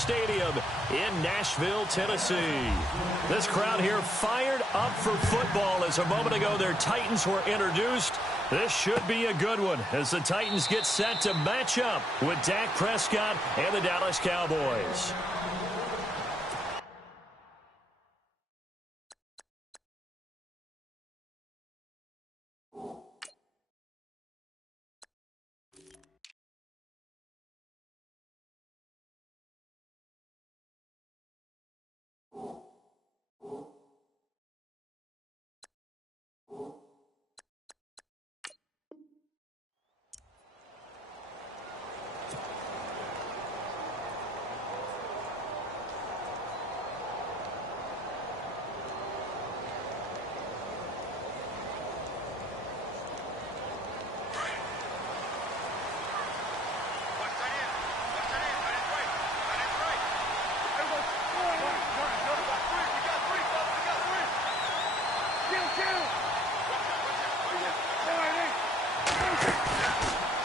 Stadium in Nashville, Tennessee. This crowd here fired up for football as a moment ago their Titans were introduced. This should be a good one as the Titans get set to match up with Dak Prescott and the Dallas Cowboys.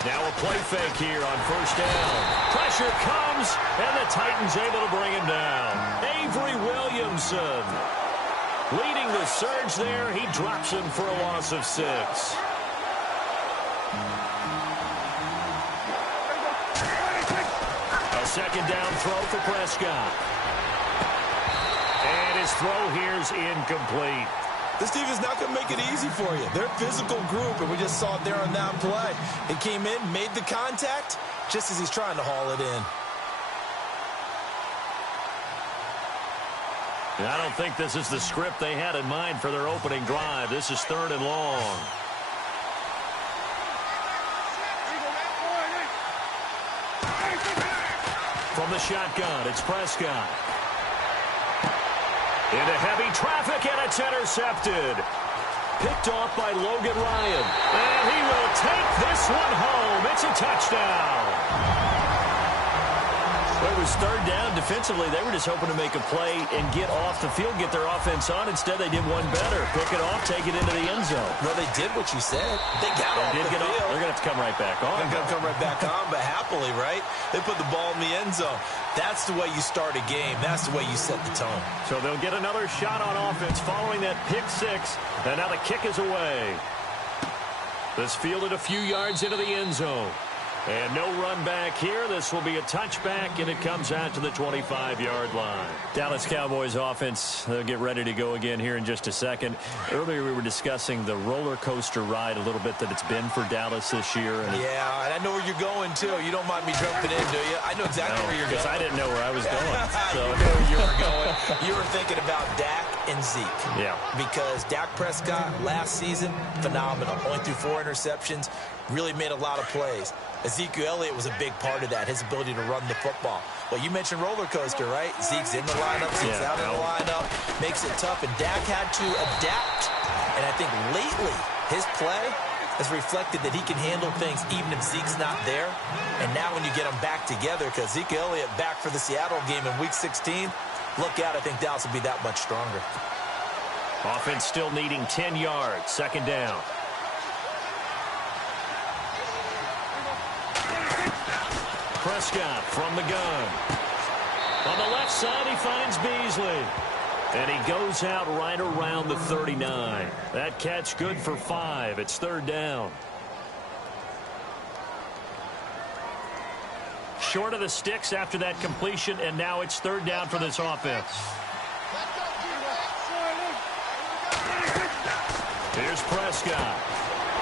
Now a play fake here on first down. Pressure comes, and the Titans able to bring him down. Avery Williamson leading the surge there. He drops him for a loss of 6. A second down throw for Prescott. And his throw here's incomplete. This team is not going to make it easy for you. They're a physical group, and we just saw it there on that play. It came in, made the contact, just as he's trying to haul it in. I don't think this is the script they had in mind for their opening drive. This is 3rd and long. From the shotgun, it's Prescott. Into heavy traffic, and it's intercepted. Picked off by Logan Ryan. And he will take this one home. It's a touchdown. It was 3rd down. Defensively, they were just hoping to make a play and get off the field, get their offense on. Instead, they did one better. Pick it off, take it into the end zone. Well, they did what you said. They got off the field. They're going to have to come right back on. They're going to come right back on, but happily, right? They put the ball in the end zone. That's the way you start a game. That's the way you set the tone. So they'll get another shot on offense following that pick 6. And now the kick is away. This fielded a few yards into the end zone. And no run back here. This will be a touchback, and it comes out to the 25-yard line. Dallas Cowboys offense, they'll get ready to go again here in just a second. Earlier we were discussing the roller coaster ride a little bit that it's been for Dallas this year. And yeah, and I know where you're going, too. You don't mind me jumping in, do you? I know exactly where you're going. Because I didn't know where I was going. So. You knew where you were going. You were thinking about Dak and Zeke. Yeah. Because Dak Prescott last season, phenomenal. Only threw 4 interceptions, really made a lot of plays. Ezekiel Elliott was a big part of that, his ability to run the football. Well, you mentioned roller coaster, right? Zeke's in the lineup, Zeke's out of the lineup, makes it tough, and Dak had to adapt. And I think lately, his play has reflected that he can handle things even if Zeke's not there. And now when you get them back together, because Ezekiel Elliott back for the Seattle game in Week 16, look out, I think Dallas will be that much stronger. Offense still needing 10 yards, 2nd down. Prescott from the gun. On the left side, he finds Beasley. And he goes out right around the 39. That catch good for 5. It's 3rd down. Short of the sticks after that completion, and now it's 3rd down for this offense. Here's Prescott.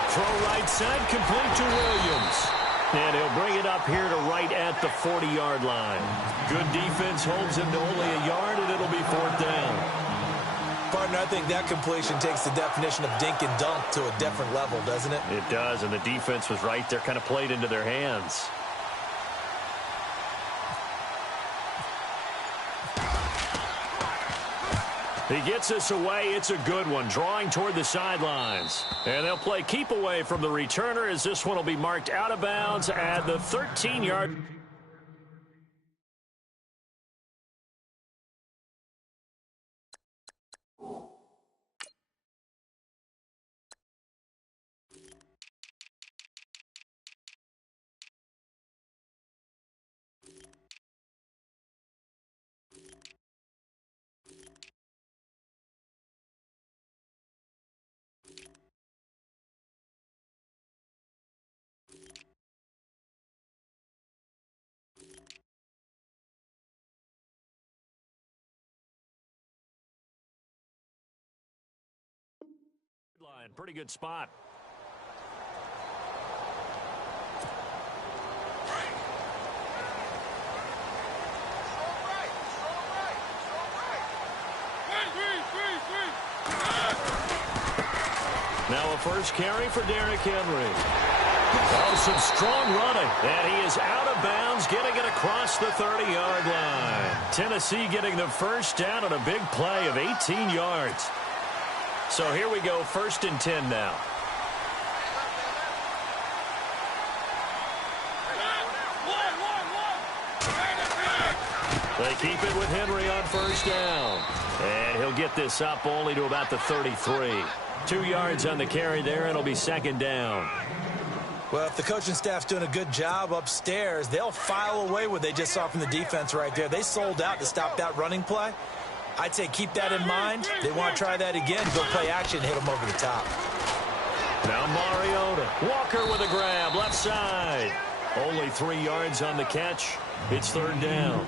Throw right side, complete to Williams. And he'll bring it up here to right at the 40-yard line. Good defense holds him to only a yard, and it'll be 4th down. Partner, I think that completion takes the definition of dink and dunk to a different level, doesn't it? It does, and the defense was right there, kind of played into their hands. He gets this away. It's a good one, drawing toward the sidelines. And they'll play keep away from the returner as this one will be marked out of bounds at the 13-yard line. Pretty good spot. Now a first carry for Derrick Henry. Oh, some strong running. And he is out of bounds, getting it across the 30-yard line. Tennessee getting the first down on a big play of 18 yards. So here we go, 1st and 10 now. They keep it with Henry on first down. And he'll get this up only to about the 33. 2 yards on the carry there, and it'll be 2nd down. Well, if the coaching staff's doing a good job upstairs, they'll file away what they just saw from the defense right there. They sold out to stop that running play. I'd say keep that in mind. They want to try that again. Go play action and hit them over the top. Now Mariota. Walker with a grab, left side. Only 3 yards on the catch. It's 3rd down.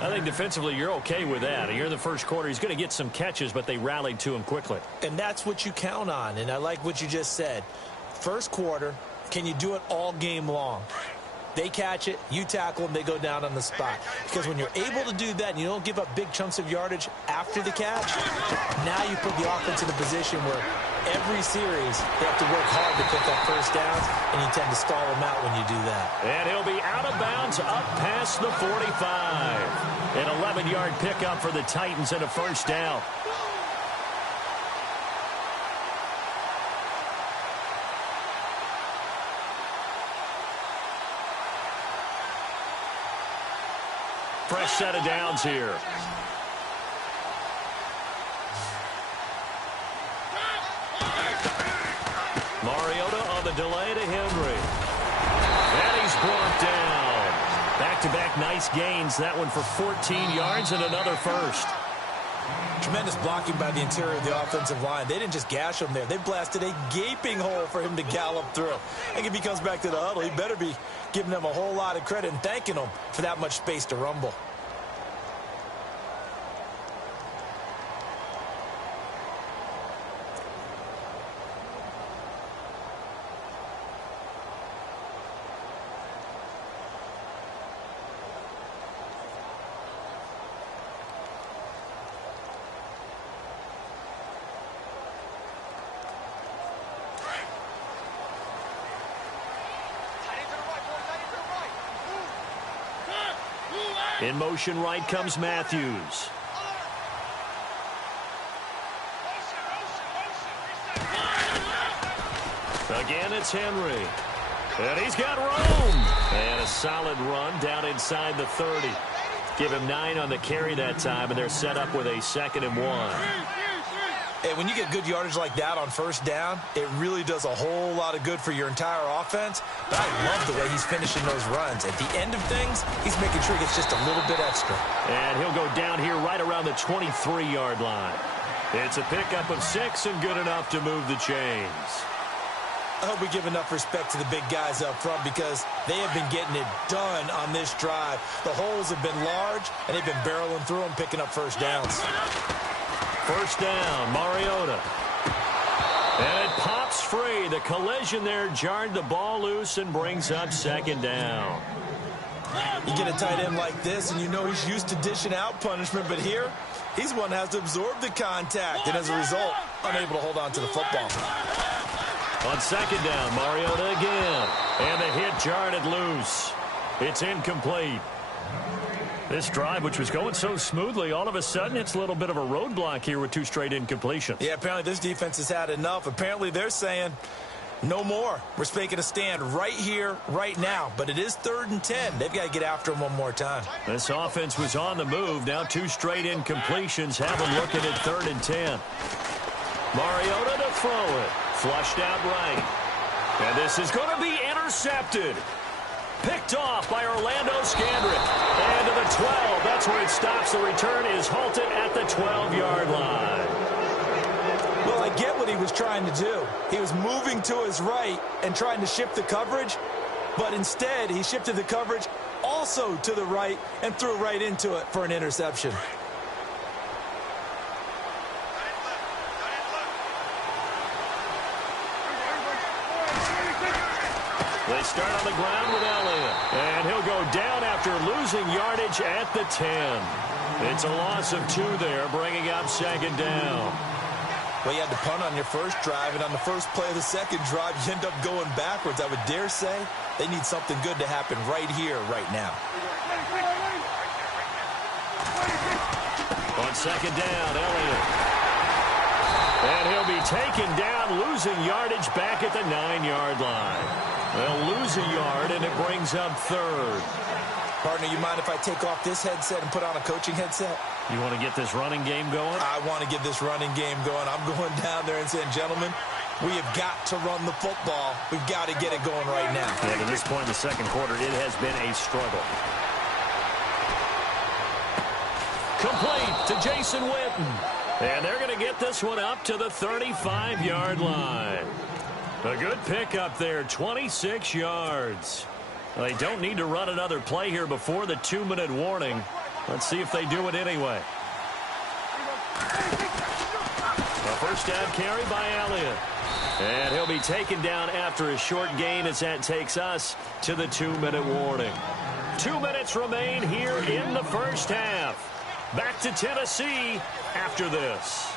I think defensively you're okay with that. Here in the first quarter, he's going to get some catches, but they rallied to him quickly. And that's what you count on, and I like what you just said. First quarter, can you do it all game long? They catch it, you tackle them, they go down on the spot. Because when you're able to do that and you don't give up big chunks of yardage after the catch, now you put the offense in a position where every series they have to work hard to pick up first downs, and you tend to stall them out when you do that. And he'll be out of bounds up past the 45. An 11-yard pickup for the Titans and a first down. Fresh set of downs here. Mariota on the delay to Henry. And he's brought down. Back-to-back nice gains. That one for 14 yards and another first. Tremendous blocking by the interior of the offensive line. They didn't just gash him there. They blasted a gaping hole for him to gallop through. I think if he comes back to the huddle, he better be giving them a whole lot of credit and thanking them for that much space to rumble. In motion right comes Matthews. Again, it's Henry. And he's got room. And a solid run down inside the 30. Give him 9 on the carry that time, and they're set up with a 2nd and 1. Hey, when you get good yardage like that on first down, it really does a whole lot of good for your entire offense. But I love the way he's finishing those runs. At the end of things, he's making sure he gets just a little bit extra. And he'll go down here right around the 23-yard line. It's a pickup of 6 and good enough to move the chains. I hope we give enough respect to the big guys up front because they have been getting it done on this drive. The holes have been large, and they've been barreling through them, picking up first downs. First down, Mariota. And it pops free. The collision there jarred the ball loose and brings up 2nd down. You get a tight end like this, and you know he's used to dishing out punishment, but here, he's one that has to absorb the contact, and as a result, unable to hold on to the football. On 2nd down, Mariota again. And the hit jarred it loose. It's incomplete. This drive, which was going so smoothly, all of a sudden it's a little bit of a roadblock here with 2 straight incompletions. Yeah, apparently this defense has had enough. Apparently they're saying no more. We're making a stand right here, right now. But it is 3rd and 10. They've got to get after him one more time. This offense was on the move. Now 2 straight incompletions have them looking at 3rd and 10. Mariota to throw it. Flushed out right. And this is going to be intercepted. Picked off by Orlando Scandrick. And to the 12. That's where it stops. The return is halted at the 12-yard line. Well, I get what he was trying to do. He was moving to his right and trying to shift the coverage. But instead, he shifted the coverage also to the right and threw right into it for an interception. They start on the ground with Elliott. And he'll go down after losing yardage at the 10. It's a loss of 2 there, bringing up second down. Well, you had to punt on your first drive, and on the first play of the second drive, you end up going backwards. I would dare say they need something good to happen right here, right now. On second down, Elliott. And he'll be taken down, losing yardage back at the 9-yard line. They'll lose a yard, and it brings up third. Partner, you mind if I take off this headset and put on a coaching headset? You want to get this running game going? I want to get this running game going. I'm going down there and saying, gentlemen, we have got to run the football. We've got to get it going right now. And at this point in the second quarter, it has been a struggle. Complete to Jason Witten. And they're going to get this one up to the 35-yard line. A good pickup there, 26 yards. They don't need to run another play here before the 2-minute warning. Let's see if they do it anyway. A first down carry by Elliott. And he'll be taken down after a short gain as that takes us to the 2-minute warning. 2 minutes remain here in the first half. Back to Tennessee after this.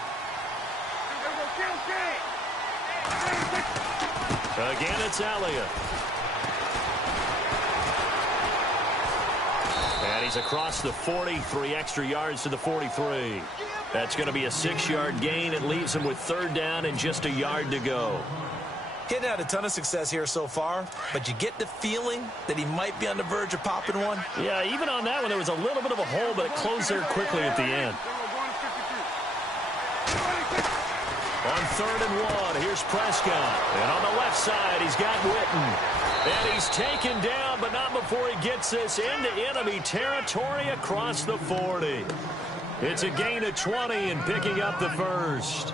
Again, it's Elliott. And he's across the 40, 3 extra yards to the 43. That's going to be a 6-yard gain. It leaves him with third down and just a yard to go. Getting had a ton of success here so far, but you get the feeling that he might be on the verge of popping one. Yeah, even on that one, there was a little bit of a hole, but it closed there quickly at the end. On 3rd and 1, here's Prescott. And on the left side, he's got Witten. And he's taken down, but not before he gets this into enemy territory across the 40. It's a gain of 20 and picking up the first.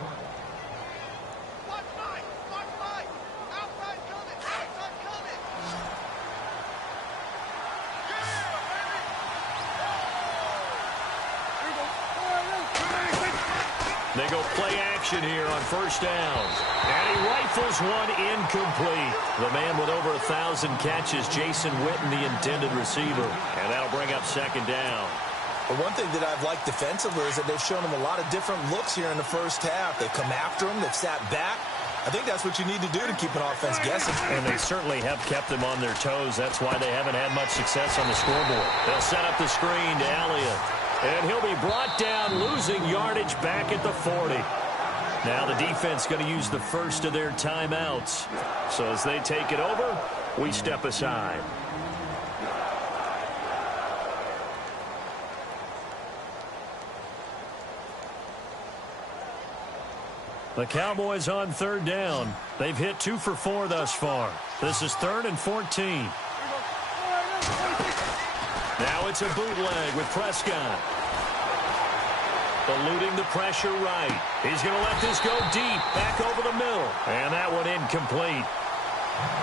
They go play action here on first down. And he rifles one incomplete. The man with over 1,000 catches, Jason Witten, the intended receiver. And that'll bring up second down. But one thing that I've liked defensively is that they've shown him a lot of different looks here in the first half. They've come after him. They've sat back. I think that's what you need to do to keep an offense guessing. And they certainly have kept them on their toes. That's why they haven't had much success on the scoreboard. They'll set up the screen to Elliott. And he'll be brought down, losing yardage back at the 40. Now the defense going to use the first of their timeouts. So as they take it over, we step aside. The Cowboys on third down. They've hit 2 for 4 thus far. This is 3rd and 14. Now it's a bootleg with Prescott. Eluding the pressure right. He's going to let this go deep, back over the middle. And that one incomplete.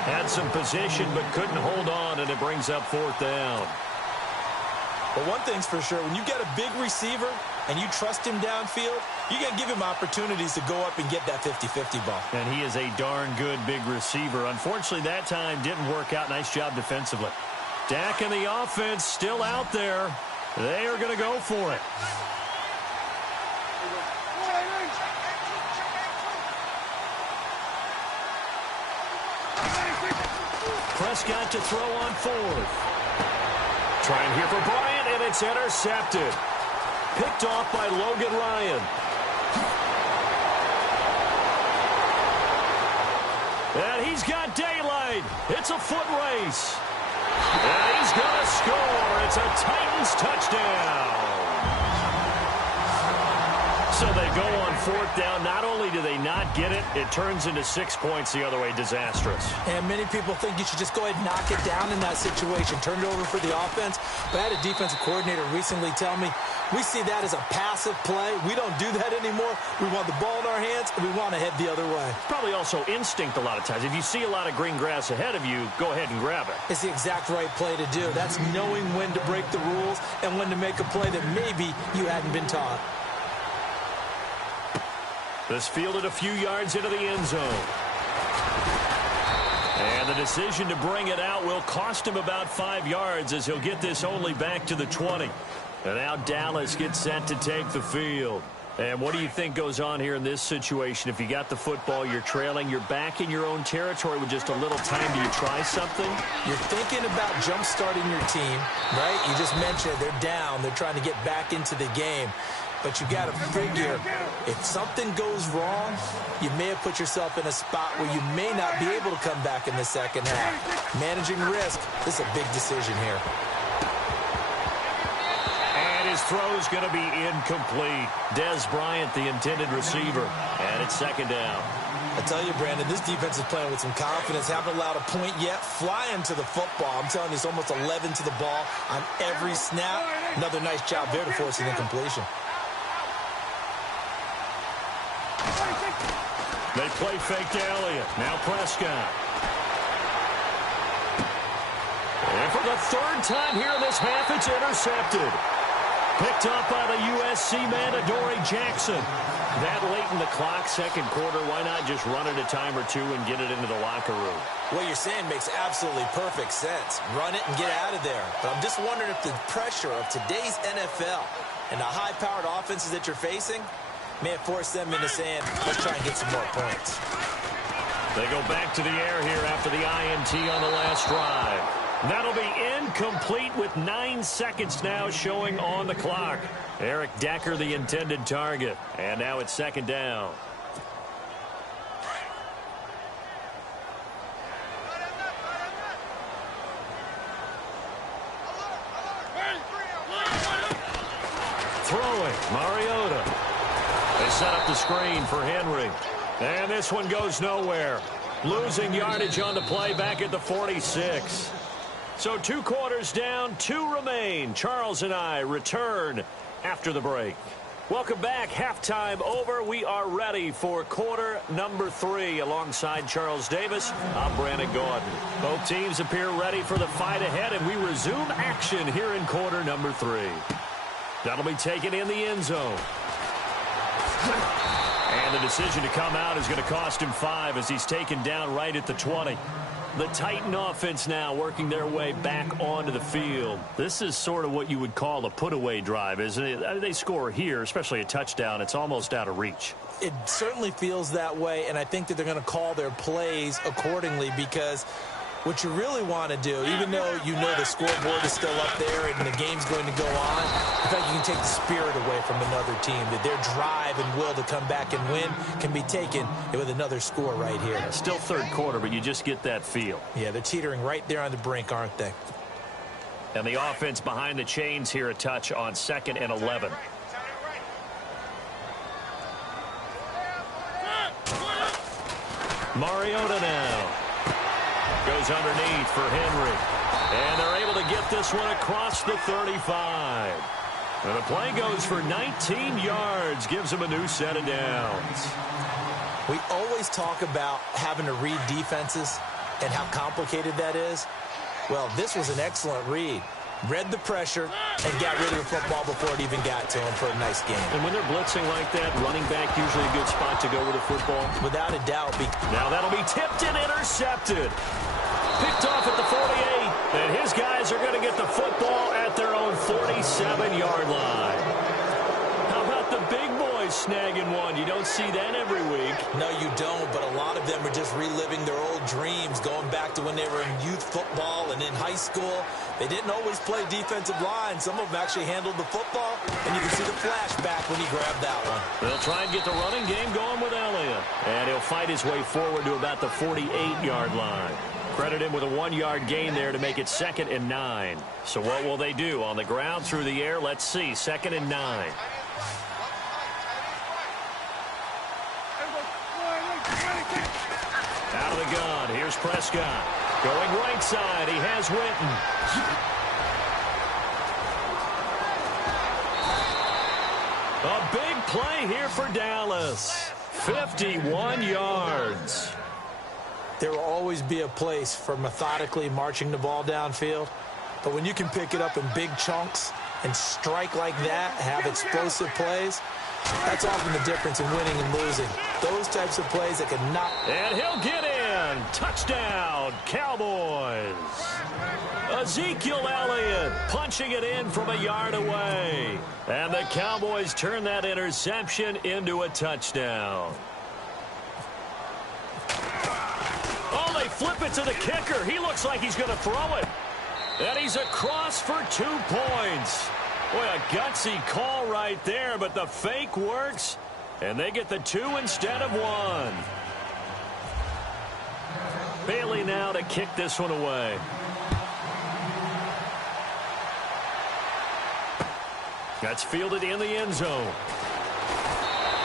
Had some position, but couldn't hold on, and it brings up 4th down. But one thing's for sure, when you get a big receiver and you trust him downfield, you got to give him opportunities to go up and get that 50-50 ball. And he is a darn good big receiver. Unfortunately, that time didn't work out. Nice job defensively. Dak and the offense still out there. They are going to go for it. Prescott to throw on 4th. Trying here for Bryant, and it's intercepted. Picked off by Logan Ryan. And he's got daylight. It's a foot race. And he's going to score. It's a Titans touchdown. So they go on 4th down. Not only do they not get it, it turns into 6 points the other way. Disastrous. And many people think you should just go ahead and knock it down in that situation. Turn it over for the offense. But I had a defensive coordinator recently tell me, we see that as a passive play. We don't do that anymore. We want the ball in our hands, and we want to head the other way. Probably also instinct a lot of times. If you see a lot of green grass ahead of you, go ahead and grab it. It's the exact right play to do. That's knowing when to break the rules and when to make a play that maybe you hadn't been taught. This fielded a few yards into the end zone. And the decision to bring it out will cost him about 5 yards as he'll get this only back to the 20. And now Dallas gets set to take the field. And what do you think goes on here in this situation? If you got the football, you're trailing, you're back in your own territory with just a little time. Do you try something? You're thinking about jump-starting your team, right? You just mentioned they're down. They're trying to get back into the game. But you got to figure, if something goes wrong, you may have put yourself in a spot where you may not be able to come back in the second half. Managing risk, this is a big decision here. His throw is going to be incomplete. Dez Bryant, the intended receiver. And it's second down. I tell you, Brandon, this defense is playing with some confidence. Haven't allowed a point yet. Flying to the football. I'm telling you, it's almost 11 to the ball on every snap. Another nice job there to force an incompletion. They play fake to Elliott. Now Prescott. And for the third time here in this half, it's intercepted. Picked up by the USC man, Adoree Jackson. That late in the clock, second quarter, why not just run it a time or two and get it into the locker room? What you're saying makes absolutely perfect sense. Run it and get out of there. But I'm just wondering if the pressure of today's NFL and the high-powered offenses that you're facing may have forced them into saying, let's try and get some more points. They go back to the air here after the INT on the last drive. That'll be incomplete with 9 seconds now showing on the clock. Eric Decker, the intended target. And now it's second down. Throwing, Mariota. They set up the screen for Henry. And this one goes nowhere. Losing yardage on the play back at the 46. So 2 quarters down, 2 remain. Charles and I return after the break. Welcome back. Halftime over. We are ready for quarter number 3. Alongside Charles Davis, I'm Brandon Gordon. Both teams appear ready for the fight ahead, and we resume action here in quarter number 3. That'll be taken in the end zone. And the decision to come out is going to cost him 5 as he's taken down right at the 20. The Titan offense now working their way back onto the field. This is sort of what you would call a put-away drive, isn't it? They score here, especially a touchdown. It's almost out of reach. It certainly feels that way, and I think that they're going to call their plays accordingly because what you really want to do, even though you know the scoreboard is still up there and the game's going to go on, in fact, you can take the spirit away from another team, that their drive and will to come back and win can be taken with another score right here. Still third quarter, but you just get that feel. Yeah, they're teetering right there on the brink, aren't they? And the offense behind the chains here a touch on 2nd and 11. Mariota now. Goes underneath for Henry. And they're able to get this one across the 35. And the play goes for 19 yards. Gives them a new set of downs. We always talk about having to read defenses and how complicated that is. Well, this was an excellent read. Read the pressure and got rid of the football before it even got to him for a nice game. And when they're blitzing like that, running back usually a good spot to go with the football. Without a doubt. Now that'll be tipped and intercepted. Picked off at the 48, and his guys are going to get the football at their own 47-yard line. How about the big boys snagging one? You don't see that every week. No, you don't, but a lot of them are just reliving their old dreams, going back to when they were in youth football and in high school. They didn't always play defensive line. Some of them actually handled the football, and you can see the flashback when he grabbed that one. They'll try and get the running game going with Elliott, and he'll fight his way forward to about the 48-yard line. Credit him with a 1-yard gain there to make it 2nd and 9. So what will they do? On the ground, through the air? Let's see. 2nd and 9. Out of the gun. Here's Prescott. Going right side. He has Witten. A big play here for Dallas. 51 yards. There will always be a place for methodically marching the ball downfield. But when you can pick it up in big chunks and strike like that, have explosive plays, that's often the difference in winning and losing. Those types of plays that can knock. And he'll get in. one. Touchdown, Cowboys. Ezekiel Elliott punching it in from a yard away. And the Cowboys turn that interception into a touchdown. Oh, they flip it to the kicker. He looks like he's going to throw it. And he's across for 2 points. Boy, a gutsy call right there, but the fake works. And they get the 2 instead of 1. Bailey now to kick this one away. That's fielded in the end zone.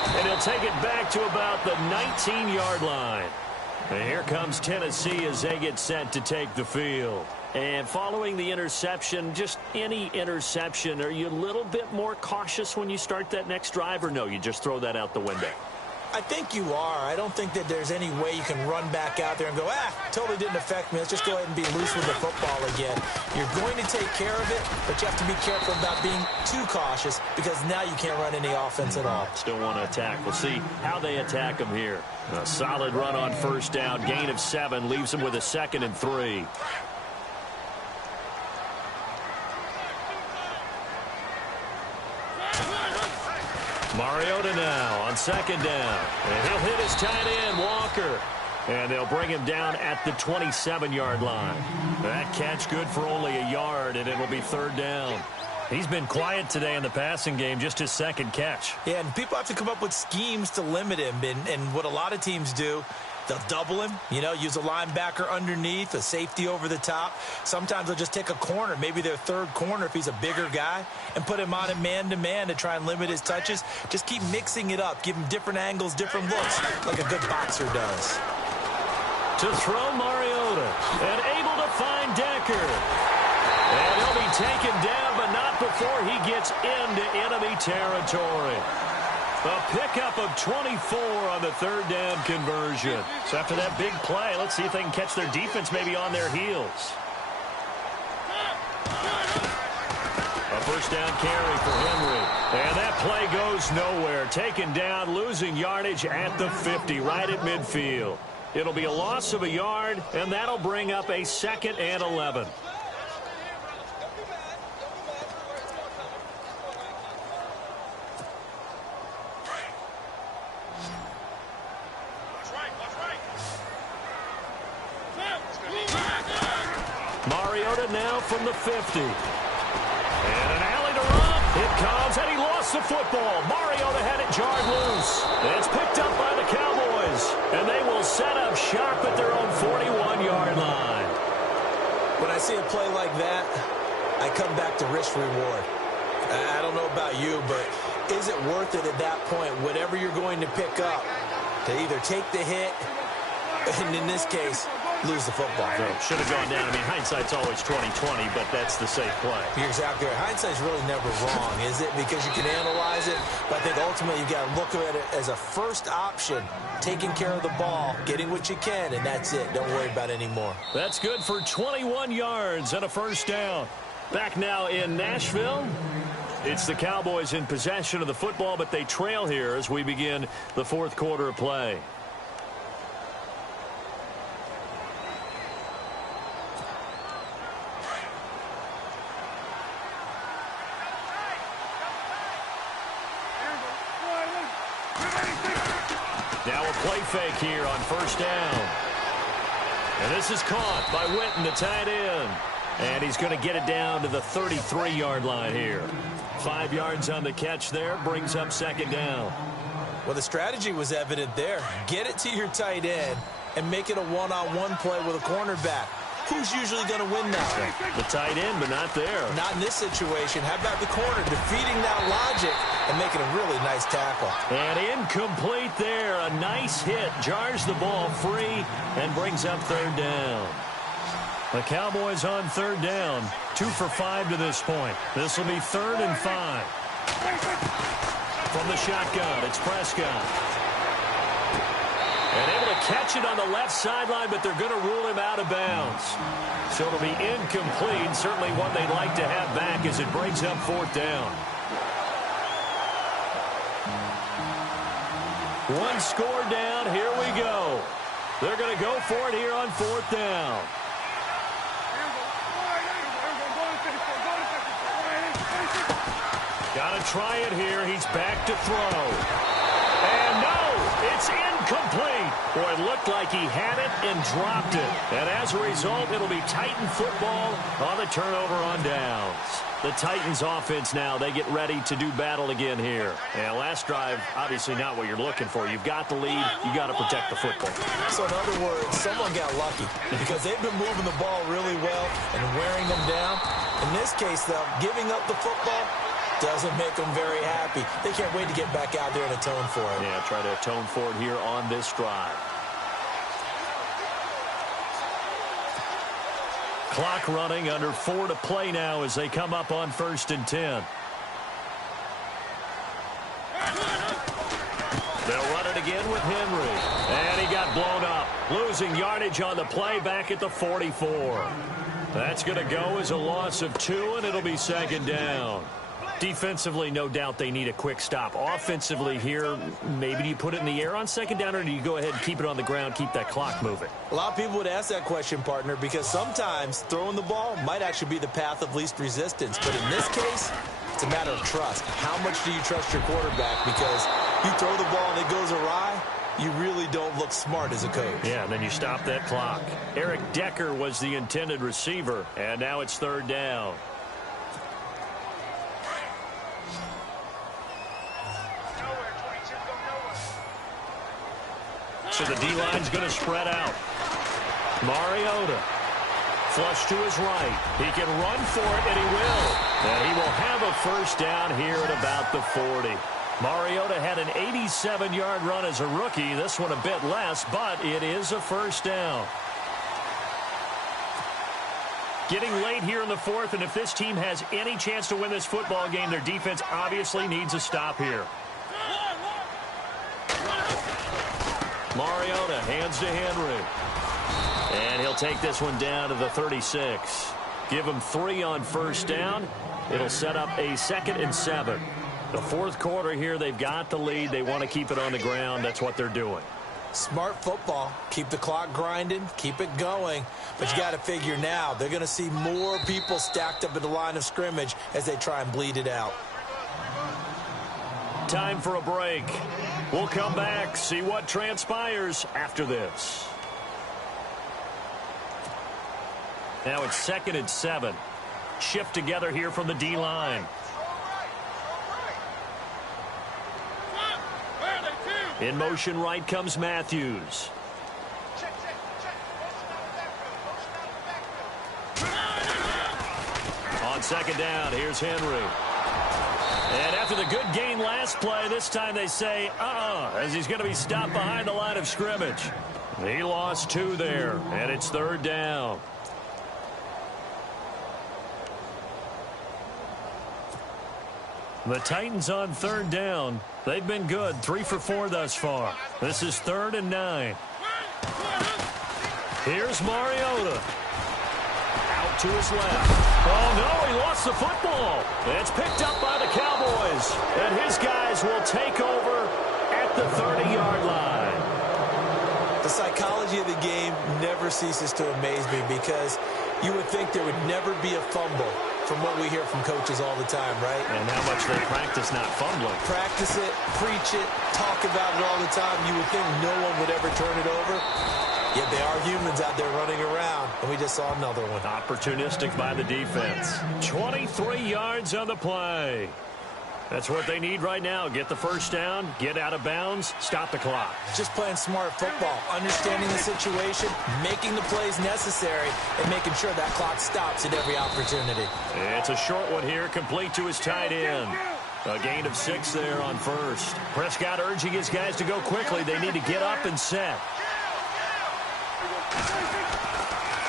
And he'll take it back to about the 19-yard line. And here comes Tennessee as they get set to take the field. And following the interception, just any interception, are you a little bit more cautious when you start that next drive, or no, you just throw that out the window? I think you are. I don't think that there's any way you can run back out there and go, totally didn't affect me. Let's just go ahead and be loose with the football again. You're going to take care of it, but you have to be careful about being too cautious because now you can't run any offense at all. Still want to attack. We'll see how they attack them here. A solid run on first down. Gain of 7 leaves them with a 2nd and 3. Mariota now on 2nd down. And he'll hit his tight end, Walker. And they'll bring him down at the 27-yard line. That catch good for only a yard, and it'll be 3rd down. He's been quiet today in the passing game, just his 2nd catch. Yeah, and people have to come up with schemes to limit him. And what a lot of teams do, they'll double him, use a linebacker underneath, a safety over the top. Sometimes they'll just take a corner, maybe their 3rd corner if he's a bigger guy, and put him on a man-to-man to try and limit his touches. Just keep mixing it up, give him different angles, different looks, like a good boxer does. To throw Mariota, and able to find Decker. And he'll be taken down, but not before he gets into enemy territory. A pickup of 24 on the 3rd down conversion. So after that big play, let's see if they can catch their defense maybe on their heels. A first down carry for Henry. And that play goes nowhere. Taken down, losing yardage at the 50, right at midfield. It'll be a loss of a yard, and that'll bring up a 2nd and 11. Mariota now from the 50. And an alley to run. It comes, and he lost the football. Mariota had it jarred loose. It's picked up by the Cowboys, and they will set up shop at their own 41-yard line. When I see a play like that, I come back to risk-reward. I don't know about you, but is it worth it at that point, whatever you're going to pick up, to either take the hit, and in this case, lose the football? So should have gone down. I mean, hindsight's always 20/20, but that's the safe play. You're exactly right. Hindsight's really never wrong, is it? Because you can analyze it, but I think ultimately you've got to look at it as a first option, taking care of the ball, getting what you can, and that's it. Don't worry about it anymore. That's good for 21 yards and a first down. Back now in Nashville. It's the Cowboys in possession of the football, but they trail here as we begin the 4th quarter of play. Now a play fake here on first down. And this is caught by Witten, the tight end. And he's going to get it down to the 33-yard line here. 5 yards on the catch there, brings up 2nd down. Well, the strategy was evident there. Get it to your tight end and make it a one-on-one play with a cornerback. Who's usually going to win that? The tight end, but not there. Not in this situation. How about the corner defeating that logic and making a really nice tackle? And incomplete there. A nice hit. Jars the ball free and brings up 3rd down. The Cowboys on 3rd down. 2 for 5 to this point. This will be 3rd and 5. From the shotgun, it's Prescott. And able to catch it on the left sideline, but they're going to rule him out of bounds. So it'll be incomplete. Certainly one they'd like to have back as it brings up 4th down. One score down. Here we go. They're going to go for it here on 4th down. Got to try it here. He's back to throw. And no, it's incomplete. Boy, it looked like he had it and dropped it. And as a result, it'll be Titan football on the turnover on downs. The Titans offense now, they get ready to do battle again here. And last drive, obviously not what you're looking for. You've got the lead. You got to protect the football. So in other words, someone got lucky because they've been moving the ball really well and wearing them down. In this case, though, giving up the football doesn't make them very happy. They can't wait to get back out there and atone for it. Yeah, try to atone for it here on this drive. Clock running, under 4 to play now as they come up on 1st and 10. They'll run it again with Henry. And he got blown up. Losing yardage on the play back at the 44. That's going to go as a loss of 2, and it'll be 2nd down. Defensively, no doubt they need a quick stop. Offensively here, maybe do you put it in the air on 2nd down, or do you go ahead and keep it on the ground, keep that clock moving? A lot of people would ask that question, partner, because sometimes throwing the ball might actually be the path of least resistance. But in this case, it's a matter of trust. How much do you trust your quarterback? Because you throw the ball and it goes awry, you really don't look smart as a coach. Yeah, and then you stop that clock. Eric Decker was the intended receiver, and now it's 3rd down. So the D-line's going to spread out. Mariota. Flush to his right. He can run for it, and he will. And he will have a 1st down here at about the 40. Mariota had an 87-yard run as a rookie. This one a bit less, but it is a 1st down. Getting late here in the 4th, and if this team has any chance to win this football game, their defense obviously needs a stop here. Mariota hands to Henry. And he'll take this one down to the 36. Give him 3 on 1st down. It'll set up a 2nd and 7. The 4th quarter here, they've got the lead. They want to keep it on the ground. That's what they're doing. Smart football. Keep the clock grinding. Keep it going. But you got to figure now, they're going to see more people stacked up at the line of scrimmage as they try and bleed it out. Time for a break. We'll come back, see what transpires after this. Now it's 2nd and 7. Shift together here from the D-line. In motion right comes Matthews. On 2nd down, here's Henry. And after the good gain last play, this time they say, as he's going to be stopped behind the line of scrimmage. He lost 2 there, and it's 3rd down. The Titans on 3rd down. They've been good, 3 for 4 thus far. This is 3rd and 9. Here's Mariota. Out to his left. Oh, no, he lost the football. It's picked up by the Cowboys. And his guys will take over at the 30-yard line. The psychology of the game never ceases to amaze me because you would think there would never be a fumble from what we hear from coaches all the time, right? And how much they practice not fumbling. Practice it, preach it, talk about it all the time. You would think no one would ever turn it over. Yet they are humans out there running around, and we just saw another one. Opportunistic by the defense. 23 yards on the play. That's what they need right now. Get the 1st down, get out of bounds, stop the clock. Just playing smart football, understanding the situation, making the plays necessary, and making sure that clock stops at every opportunity. It's a short one here, complete to his tight end. A gain of 6 there on 1st. Prescott urging his guys to go quickly. They need to get up and set.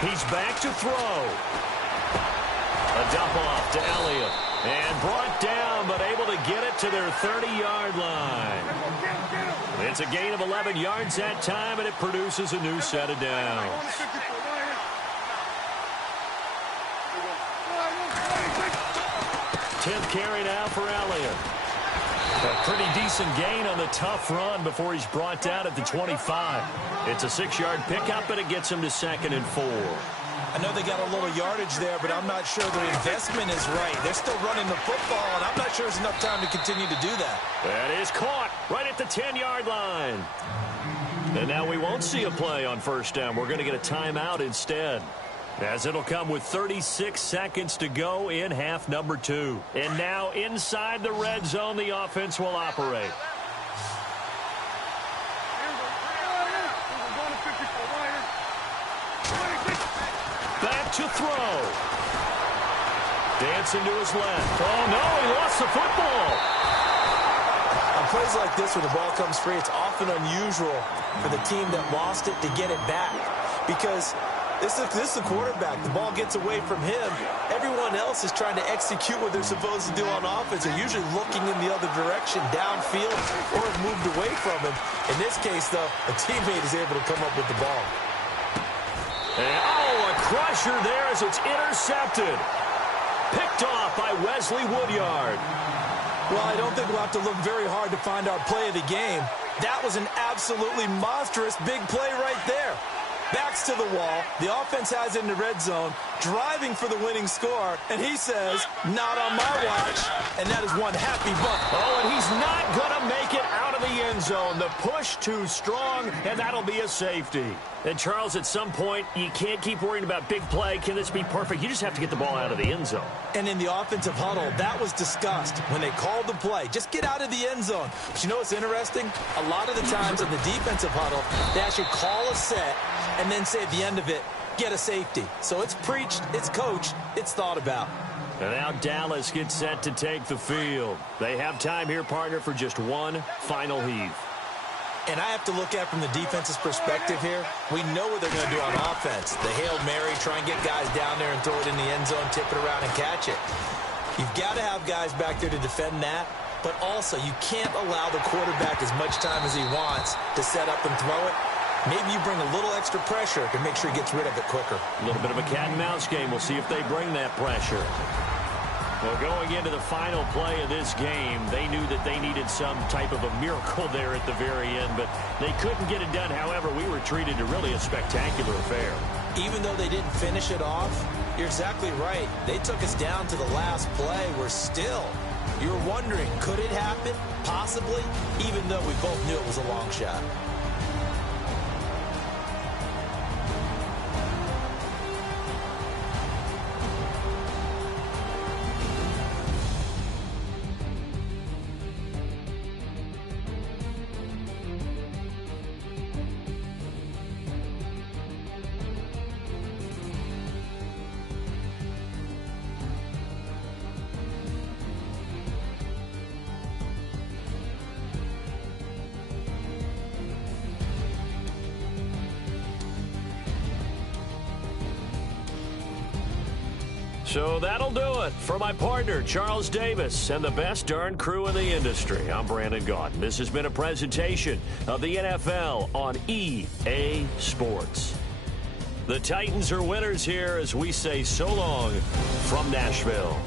He's back to throw. A dump off to Elliott. And brought down, but able to get it to their 30-yard line. It's a gain of 11 yards that time, and it produces a new set of downs. Tenth carry now for Elliott. A pretty decent gain on the tough run before he's brought down at the 25. It's a 6-yard pickup, and it gets him to 2nd and 4. I know they got a little yardage there, but I'm not sure their investment is right. They're still running the football, and I'm not sure there's enough time to continue to do that. That is caught right at the 10-yard line. And now we won't see a play on first down. We're going to get a timeout instead, as it'll come with 36 seconds to go in half number 2. And now inside the red zone, the offense will operate. Back to throw. Dancing to his left. Oh, no, he lost the football. On plays like this where the ball comes free, it's often unusual for the team that lost it to get it back, because this is the quarterback. The ball gets away from him. Everyone else is trying to execute what they're supposed to do on offense. They're usually looking in the other direction, downfield, or have moved away from him. In this case, though, a teammate is able to come up with the ball. And, a crusher there as it's intercepted. Picked off by Wesley Woodyard. Well, I don't think we'll have to look very hard to find our play of the game. That was an absolutely monstrous big play right there. Backs to the wall. The offense has it in the red zone, driving for the winning score, and he says, not on my watch. And that is one happy buck. Oh, and he's not going to make it out of the end zone. The push too strong, and that'll be a safety. And, Charles, at some point, you can't keep worrying about big play. Can this be perfect? You just have to get the ball out of the end zone. And in the offensive huddle, that was discussed when they called the play. Just get out of the end zone. But you know what's interesting? A lot of the times in the defensive huddle, they actually call a set and then say at the end of it, get a safety. So it's preached, it's coached, it's thought about. And now Dallas gets set to take the field. They have time here, partner, for just one final heave. And I have to look at from the defense's perspective here. We know what they're going to do on offense. The Hail Mary, try and get guys down there and throw it in the end zone, tip it around and catch it. You've got to have guys back there to defend that. But also, you can't allow the quarterback as much time as he wants to set up and throw it. Maybe you bring a little extra pressure to make sure he gets rid of it quicker. A little bit of a cat and mouse game. We'll see if they bring that pressure. Well, going into the final play of this game, they knew that they needed some type of a miracle there at the very end, but they couldn't get it done. However, we were treated to really a spectacular affair. Even though they didn't finish it off, you're exactly right. They took us down to the last play. We're still, you're wondering, could it happen? Possibly, even though we both knew it was a long shot. So that'll do it for my partner, Charles Davis, and the best darn crew in the industry. I'm Brandon Gaudin. This has been a presentation of the NFL on EA Sports. The Titans are winners here as we say so long from Nashville.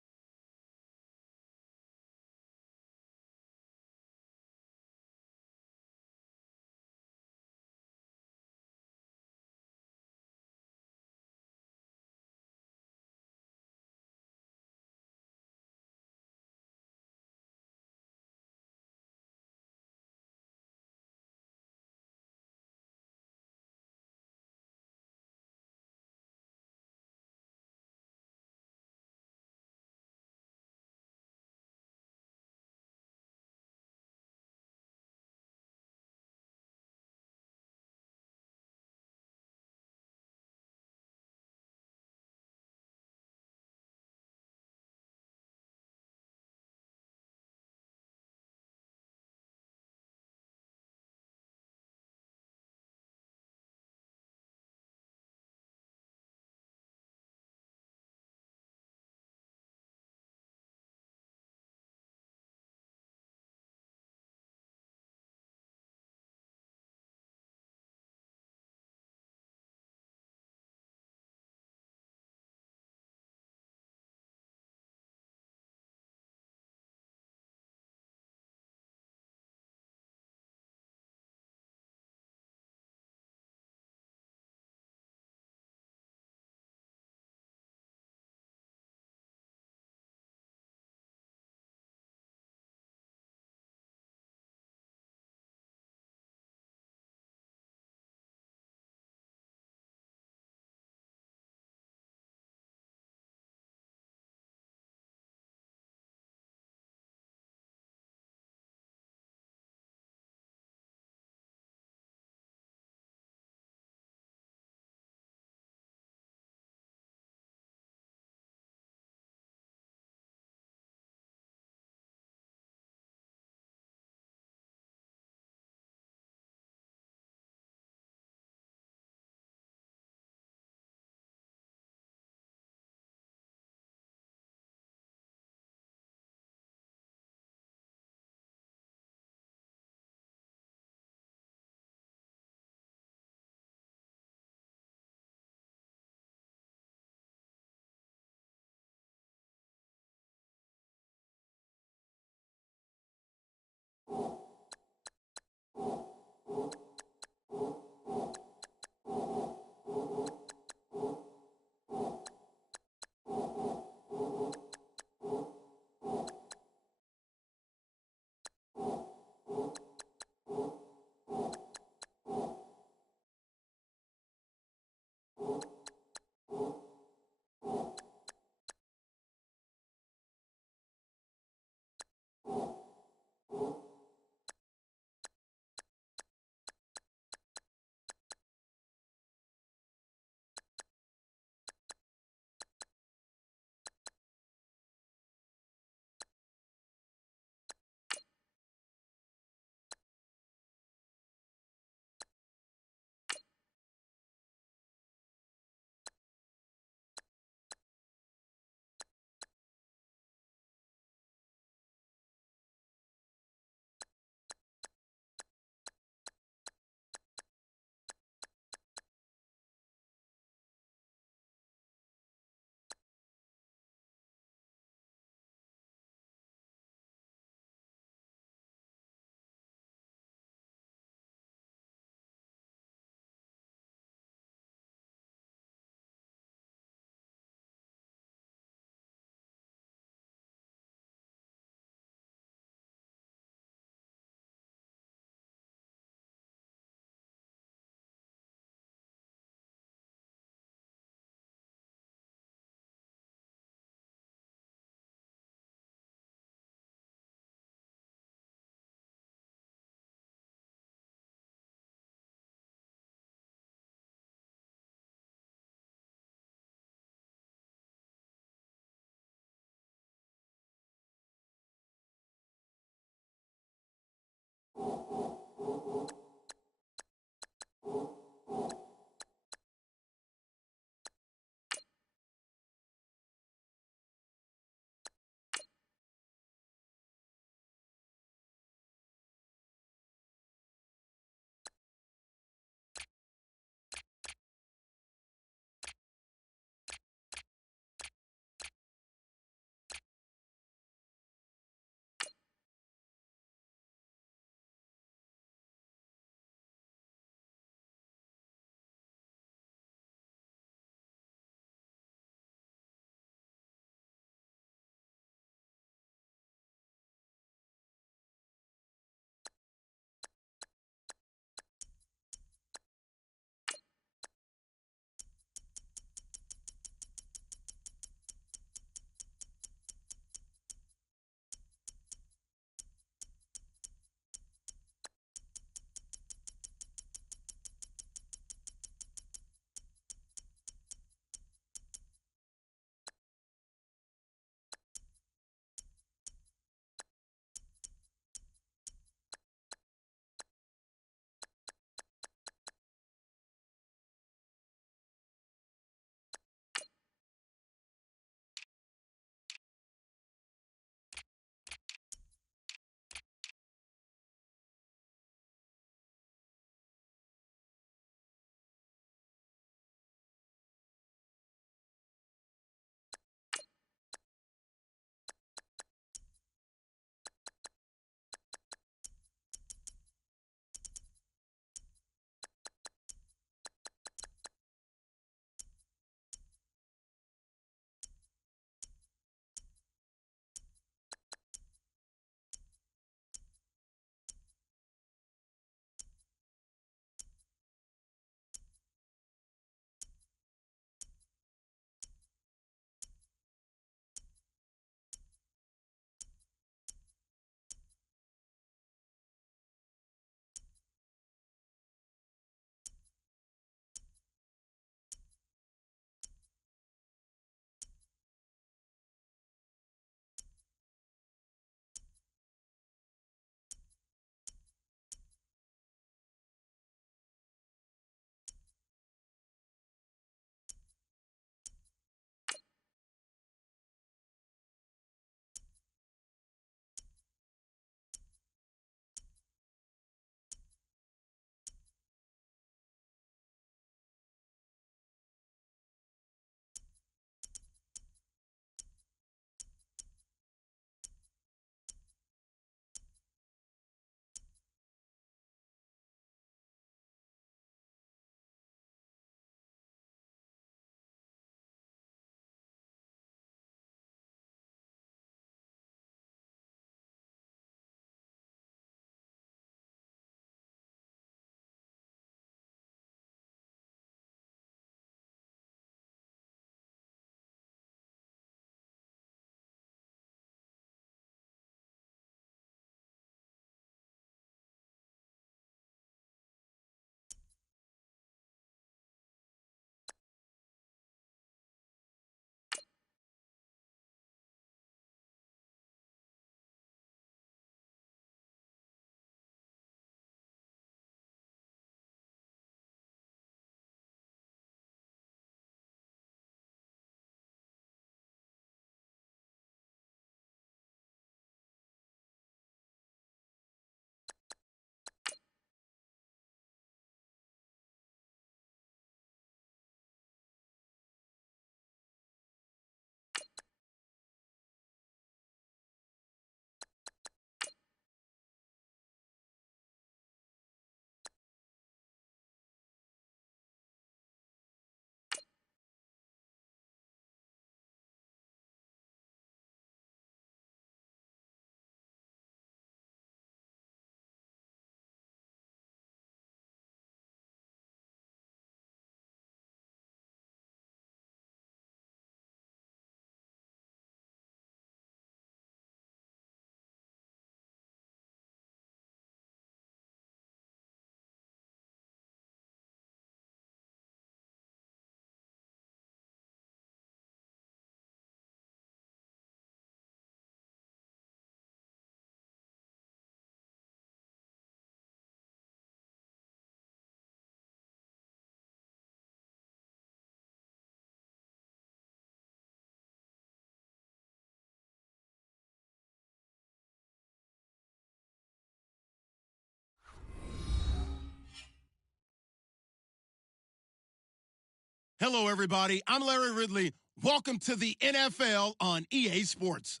Hello, everybody. I'm Larry Ridley. Welcome to the NFL on EA Sports.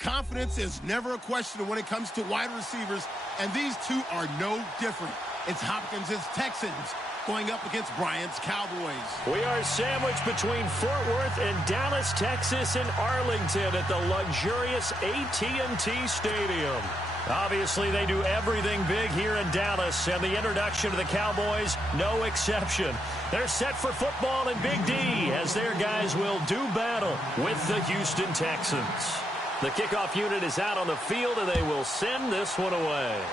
Confidence is never a question when it comes to wide receivers, and these two are no different. It's Hopkins' Texans going up against Bryant's Cowboys. We are sandwiched between Fort Worth and Dallas, Texas, and Arlington at the luxurious AT&T Stadium. Obviously, they do everything big here in Dallas, and the introduction to the Cowboys, no exception. They're set for football in Big D as their guys will do battle with the Houston Texans. The kickoff unit is out on the field, and they will send this one away.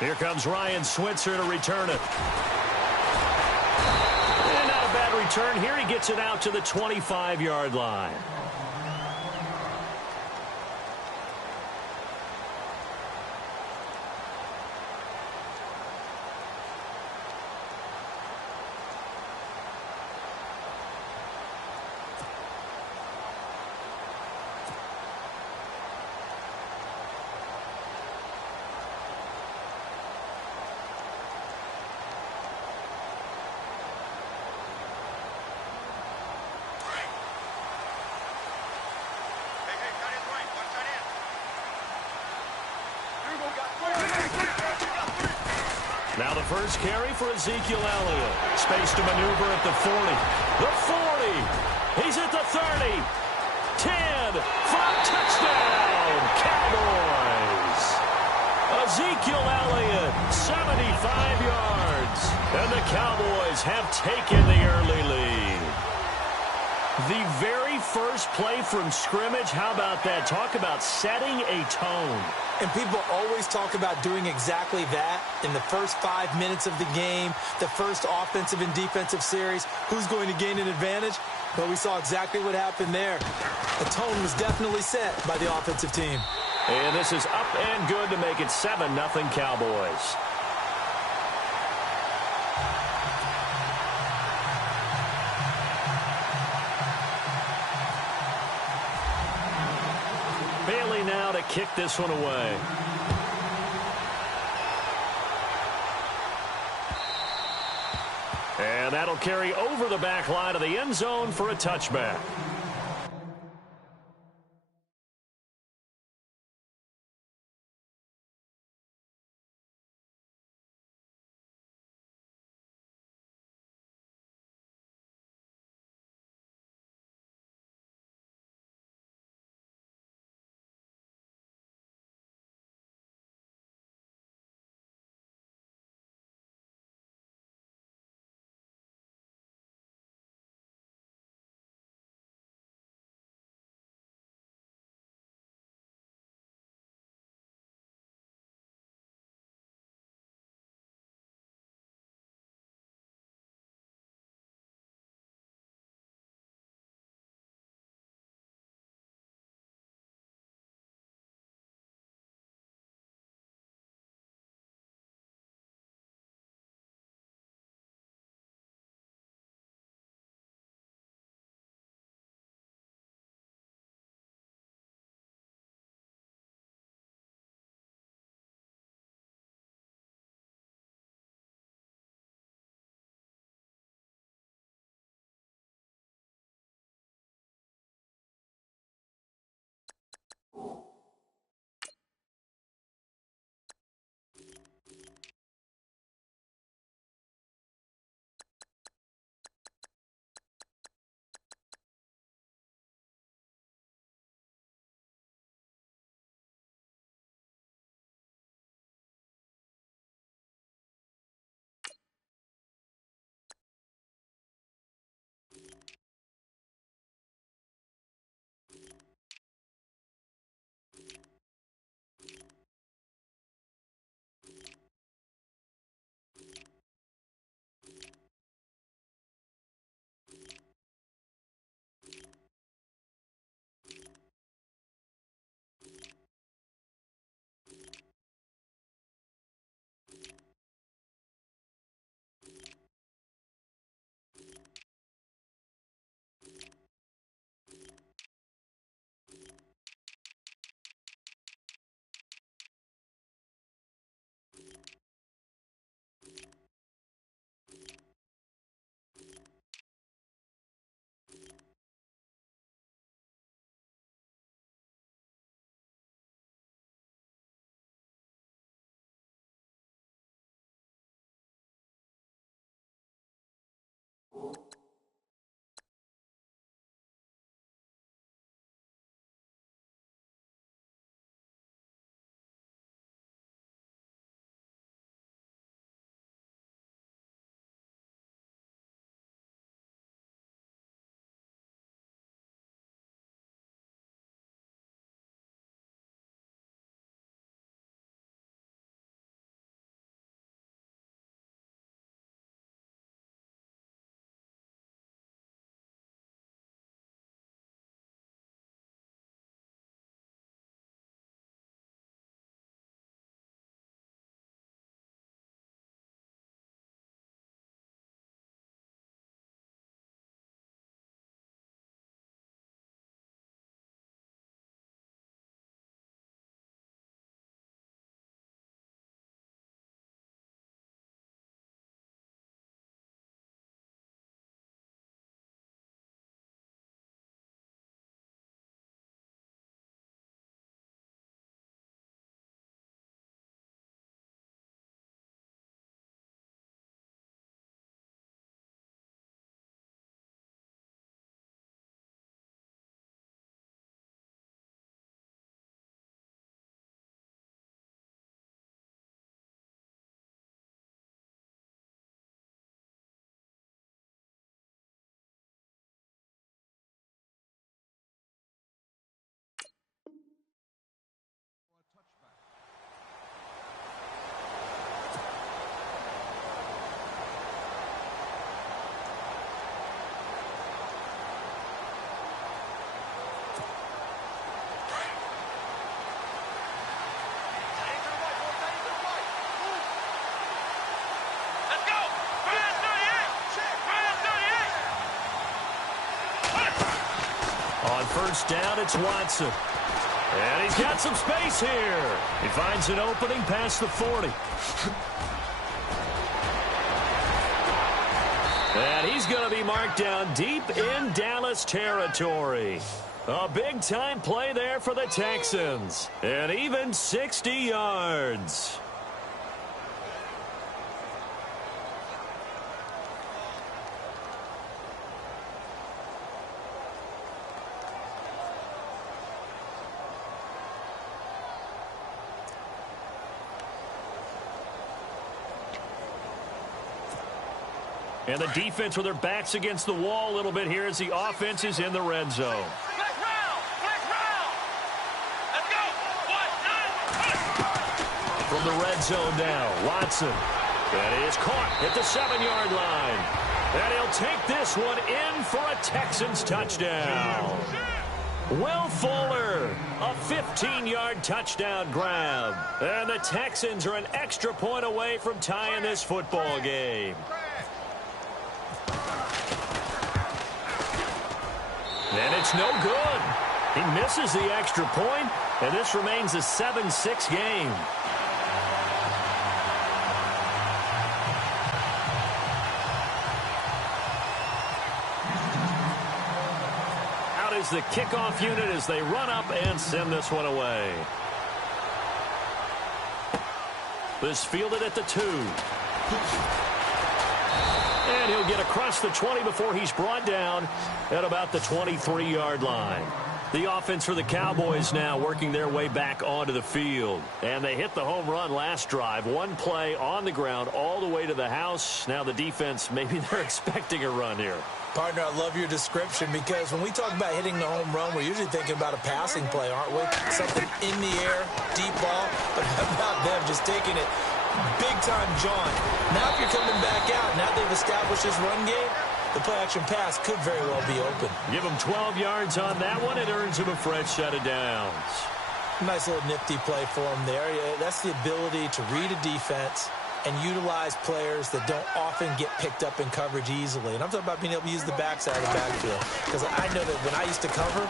Here comes Ryan Switzer to return it. And not a bad return here. He gets it out to the 25-yard line. Now the first carry for Ezekiel Elliott. Space to maneuver at the 40. The 40. He's at the 30. 10. 5. Touchdown. Cowboys. Ezekiel Elliott, 75 yards. And the Cowboys have taken the early lead. The very first play from scrimmage, how about that? Talk about setting a tone. And people always talk about doing exactly that in the first 5 minutes of the game, the first offensive and defensive series. Who's going to gain an advantage? Well, we saw exactly what happened there. The tone was definitely set by the offensive team. And this is up and good to make it 7-0 Cowboys. Bailey now to kick this one away. And that'll carry over the back line of the end zone for a touchback. first down, it's Watson. And he's got some space here. He finds an opening past the 40. And he's going to be marked down deep in Dallas territory. A big-time play there for the Texans. And even 60 yards. And the defense with their backs against the wall a little bit here as the offense is in the red zone. Let's go. From the red zone now, Watson. And he is caught at the 7-yard line. And he'll take this one in for a Texans touchdown. Will Fuller, a 15-yard touchdown grab. And the Texans are an extra point away from tying this football game. And it's no good. He misses the extra point, and this remains a 7-6 game. Out is the kickoff unit as they run up and send this one away. This fielded at the 2. And he'll get across the 20 before he's brought down at about the 23-yard line. The offense for the Cowboys now working their way back onto the field. And they hit the home run last drive. One play on the ground all the way to the house. Now the defense, maybe they're expecting a run here. Partner, I love your description because when we talk about hitting the home run, we're usually thinking about a passing play, aren't we? Something in the air, deep ball. But how about them just taking it big-time jaunt? Now if you're coming back out, now they've established this run game, the play-action pass could very well be open. Give him 12 yards on that one. It earns him a fresh set of downs. Nice little nifty play for him there. That's the ability to read a defense and utilize players that don't often get picked up in coverage easily. And I'm talking about being able to use the backside of the backfield. Because I know that when I used to cover,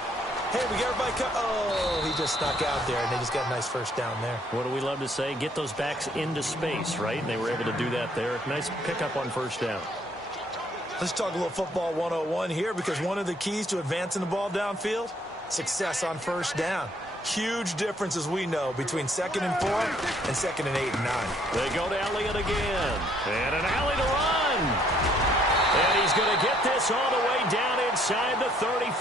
hey, we got everybody oh, he just snuck out there, and they just got a nice first down there. What do we love to say? Get those backs into space, right? And they were able to do that there. Nice pickup on first down. Let's talk a little football 101 here, because one of the keys to advancing the ball downfield, success on first down. Huge difference, as we know, between 2nd and 4 and 2nd and 8 and 9. They go to Elliott again. And an alley to run. And he's going to get this all the way down inside the 35.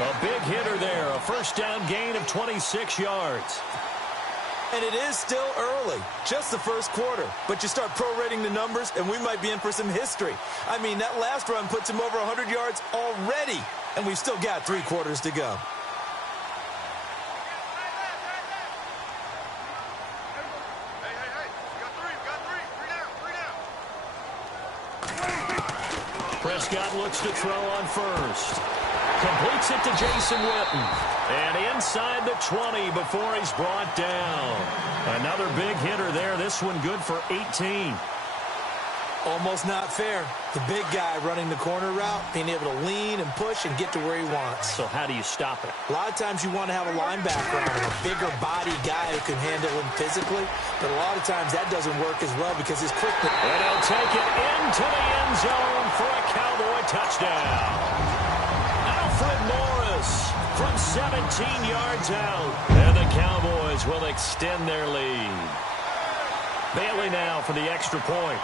A big hitter there. A first down gain of 26 yards. And it is still early, just the first quarter. But you start prorating the numbers, and we might be in for some history. I mean, that last run puts him over 100 yards already, and we've still got 3 quarters to go. Prescott looks to throw on first. Completes it to Jason Witten. And inside the 20 before he's brought down. Another big hitter there. This one good for 18. Almost not fair. The big guy running the corner route, being able to lean and push and get to where he wants. So how do you stop it? A lot of times you want to have a linebacker on him, a bigger body guy who can handle him physically. But a lot of times that doesn't work as well because his quickness. And he'll take it into the end zone for a Cowboy touchdown. Alfred Morris from 17 yards out. And the Cowboys will extend their lead. Bailey now for the extra point.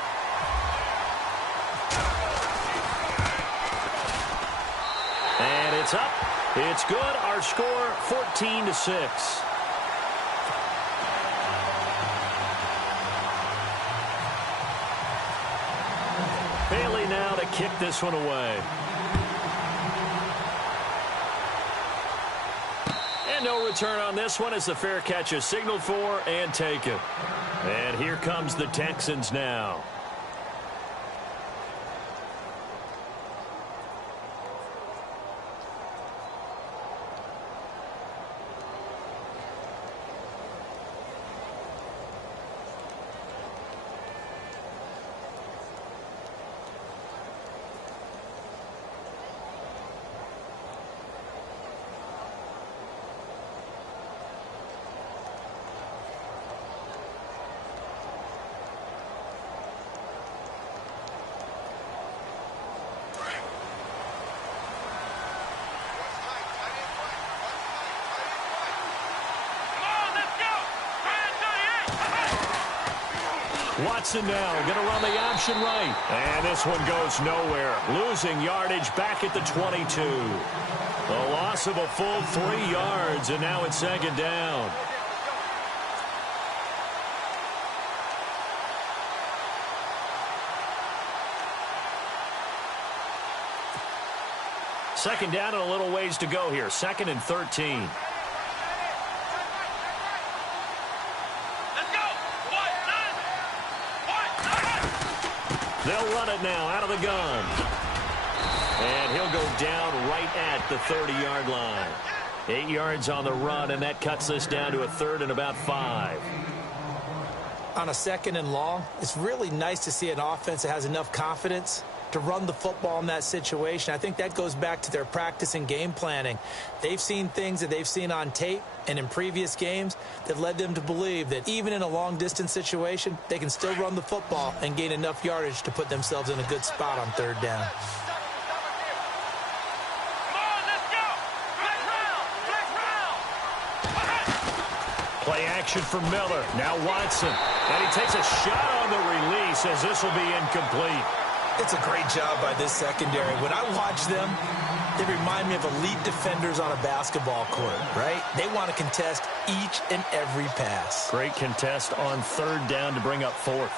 And it's up. It's good. Our score 14-6. Bailey now to kick this one away. And no return on this one as the fair catch is signaled for and taken. And here comes the Texans now. Watson now going to run the option right. And this one goes nowhere. Losing yardage back at the 22. A loss of a full 3 yards, and now it's second down. Second down and a little ways to go here. 2nd and 13. They'll run it now out of the gun. And he'll go down right at the 30-yard line. 8 yards on the run, and that cuts this down to a 3rd and about 5. On a 2nd and long, it's really nice to see an offense that has enough confidence to run the football in that situation. I think that goes back to their practice and game planning. They've seen things that they've seen on tape and in previous games that led them to believe that even in a long-distance situation, they can still run the football and gain enough yardage to put themselves in a good spot on 3rd down. Play action for Miller. Now Watson. And he takes a shot on the release as this will be incomplete. It's a great job by this secondary. When I watch them, they remind me of elite defenders on a basketball court, right? They want to contest each and every pass. Great contest on 3rd down to bring up 4th.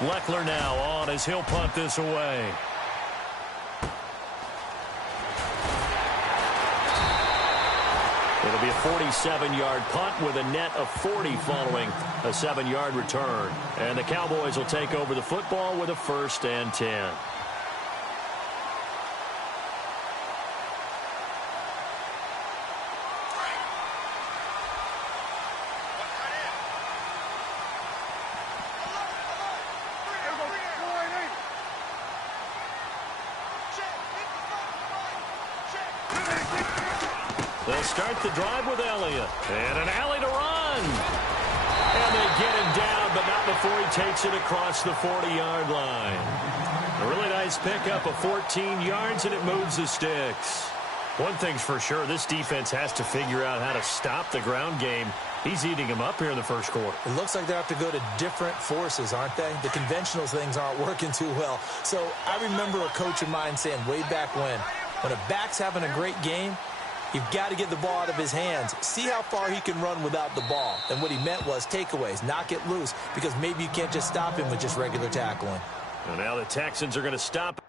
Leckler now on as he'll punt this away. It'll be a 47-yard punt with a net of 40 following a 7-yard return. And the Cowboys will take over the football with a 1st and 10. They'll start the drive with Elliott. And an alley to run. And they get him down, but not before he takes it across the 40-yard line. A really nice pickup of 14 yards, and it moves the sticks. One thing's for sure, this defense has to figure out how to stop the ground game. He's eating him up here in the first quarter. It looks like they have to go to different forces, aren't they? The conventional things aren't working too well. So I remember a coach of mine saying way back when a back's having a great game, you've got to get the ball out of his hands. See how far he can run without the ball. And what he meant was takeaways, knock it loose, because maybe you can't just stop him with just regular tackling. And now the Texans are going to stop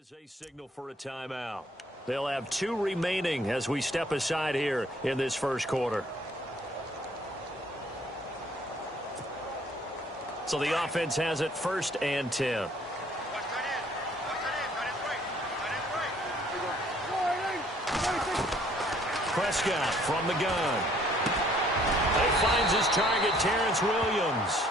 Is a signal for a timeout. They'll have 2 remaining as we step aside here in this first quarter. So the offense has it 1st and 10. Prescott from the gun. He finds his target, Terrence Williams.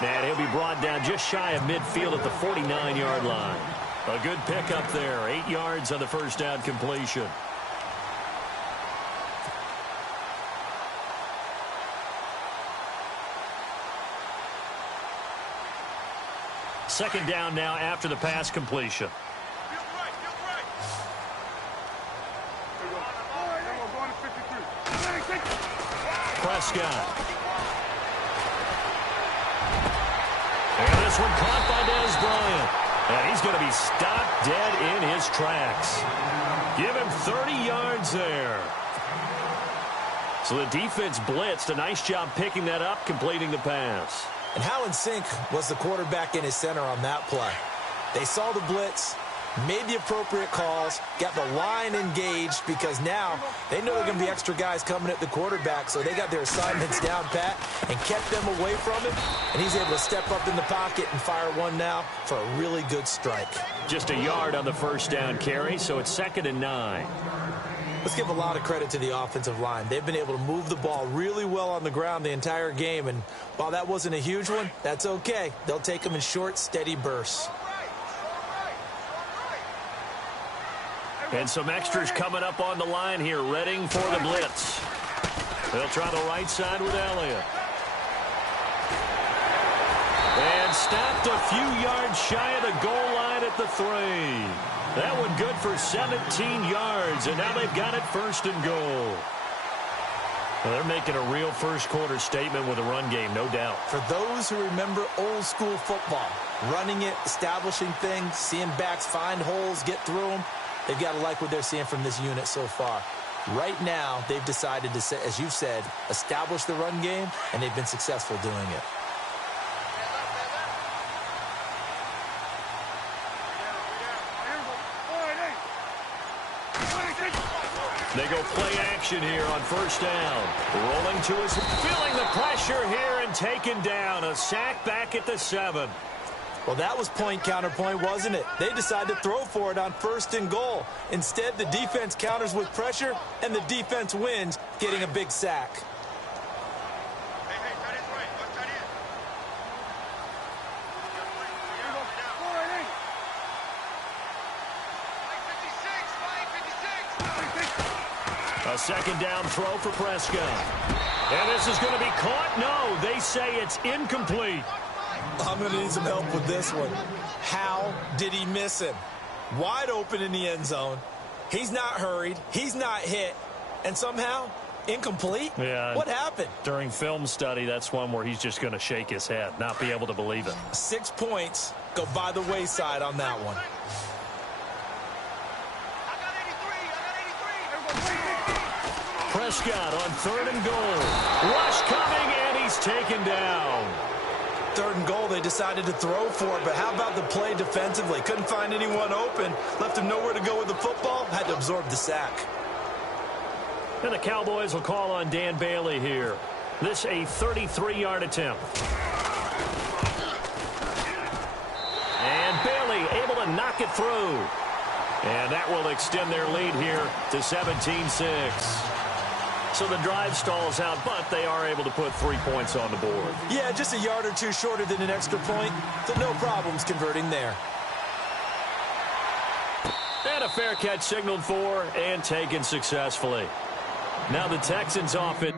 And he'll be brought down just shy of midfield at the 49-yard line. A good pickup there, 8 yards on the first down completion. Second down now after the pass completion. Prescott. And this one caught by Dez Bryant. And he's going to be stopped dead in his tracks. Give him 30 yards there. So the defense blitzed. A nice job picking that up, completing the pass. And how in sync was the quarterback in his center on that play? They saw the blitz, made the appropriate calls, got the line engaged because now they know there are going to be extra guys coming at the quarterback, so they got their assignments down pat and kept them away from him, and he's able to step up in the pocket and fire one now for a really good strike. Just a yard on the first down carry, so it's 2nd and 9. Let's give a lot of credit to the offensive line. They've been able to move the ball really well on the ground the entire game, and while that wasn't a huge one, that's okay. They'll take them in short, steady bursts. And some extras coming up on the line here, readying for the blitz. They'll try the right side with Elliott. And stopped a few yards shy of the goal line at the 3. That one good for 17 yards, and now they've got it 1st and goal. Well, they're making a real first quarter statement with a run game, no doubt. For those who remember old school football, running it, establishing things, seeing backs find holes, get through them, they've got to like what they're seeing from this unit so far. Right now, they've decided to, as you've said, establish the run game, and they've been successful doing it. They go play action here on 1st down. Rolling to his, feeling the pressure here and taken down. A sack back at the 7. Well, that was point counterpoint, wasn't it? They decided to throw for it on 1st and goal. Instead, the defense counters with pressure, and the defense wins, getting a big sack. A 2nd down throw for Prescott. And this is going to be caught. No, they say it's incomplete. I'm going to need some help with this one. How did he miss him? Wide open in the end zone. He's not hurried. He's not hit. And somehow, incomplete? Yeah. What happened? During film study, that's one where he's just going to shake his head, not be able to believe it. 6 points go by the wayside on that one. Prescott on 3rd and goal. Rush coming, and he's taken down. 3rd and goal, they decided to throw for it, but how about the play defensively? Couldn't find anyone open, left him nowhere to go with the football, had to absorb the sack. And the Cowboys will call on Dan Bailey here. This a 33-yard attempt. And Bailey able to knock it through. And that will extend their lead here to 17-6. So the drive stalls out, but they are able to put 3 points on the board. Yeah, just a yard or two shorter than an extra point, so no problems converting there. And a fair catch signaled for and taken successfully. Now the Texans off it.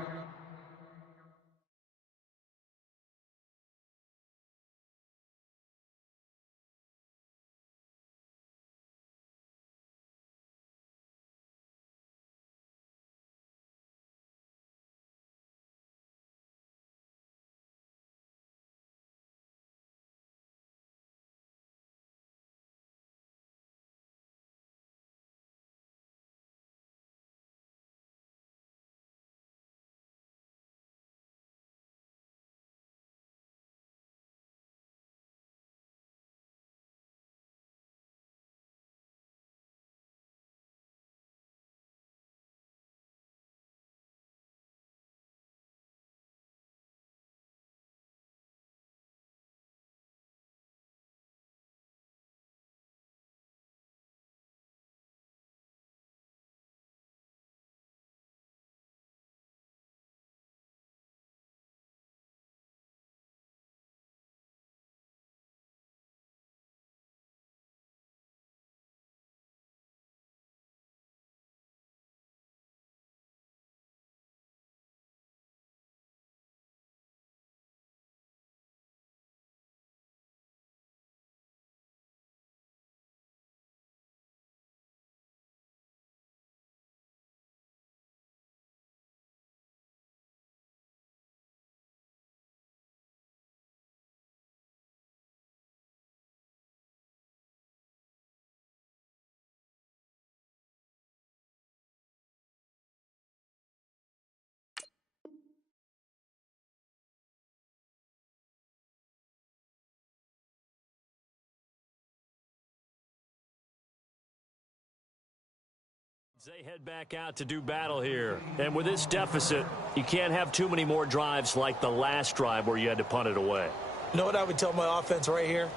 They head back out to do battle here. And with this deficit, you can't have too many more drives like the last drive where you had to punt it away. You know what I would tell my offense right here?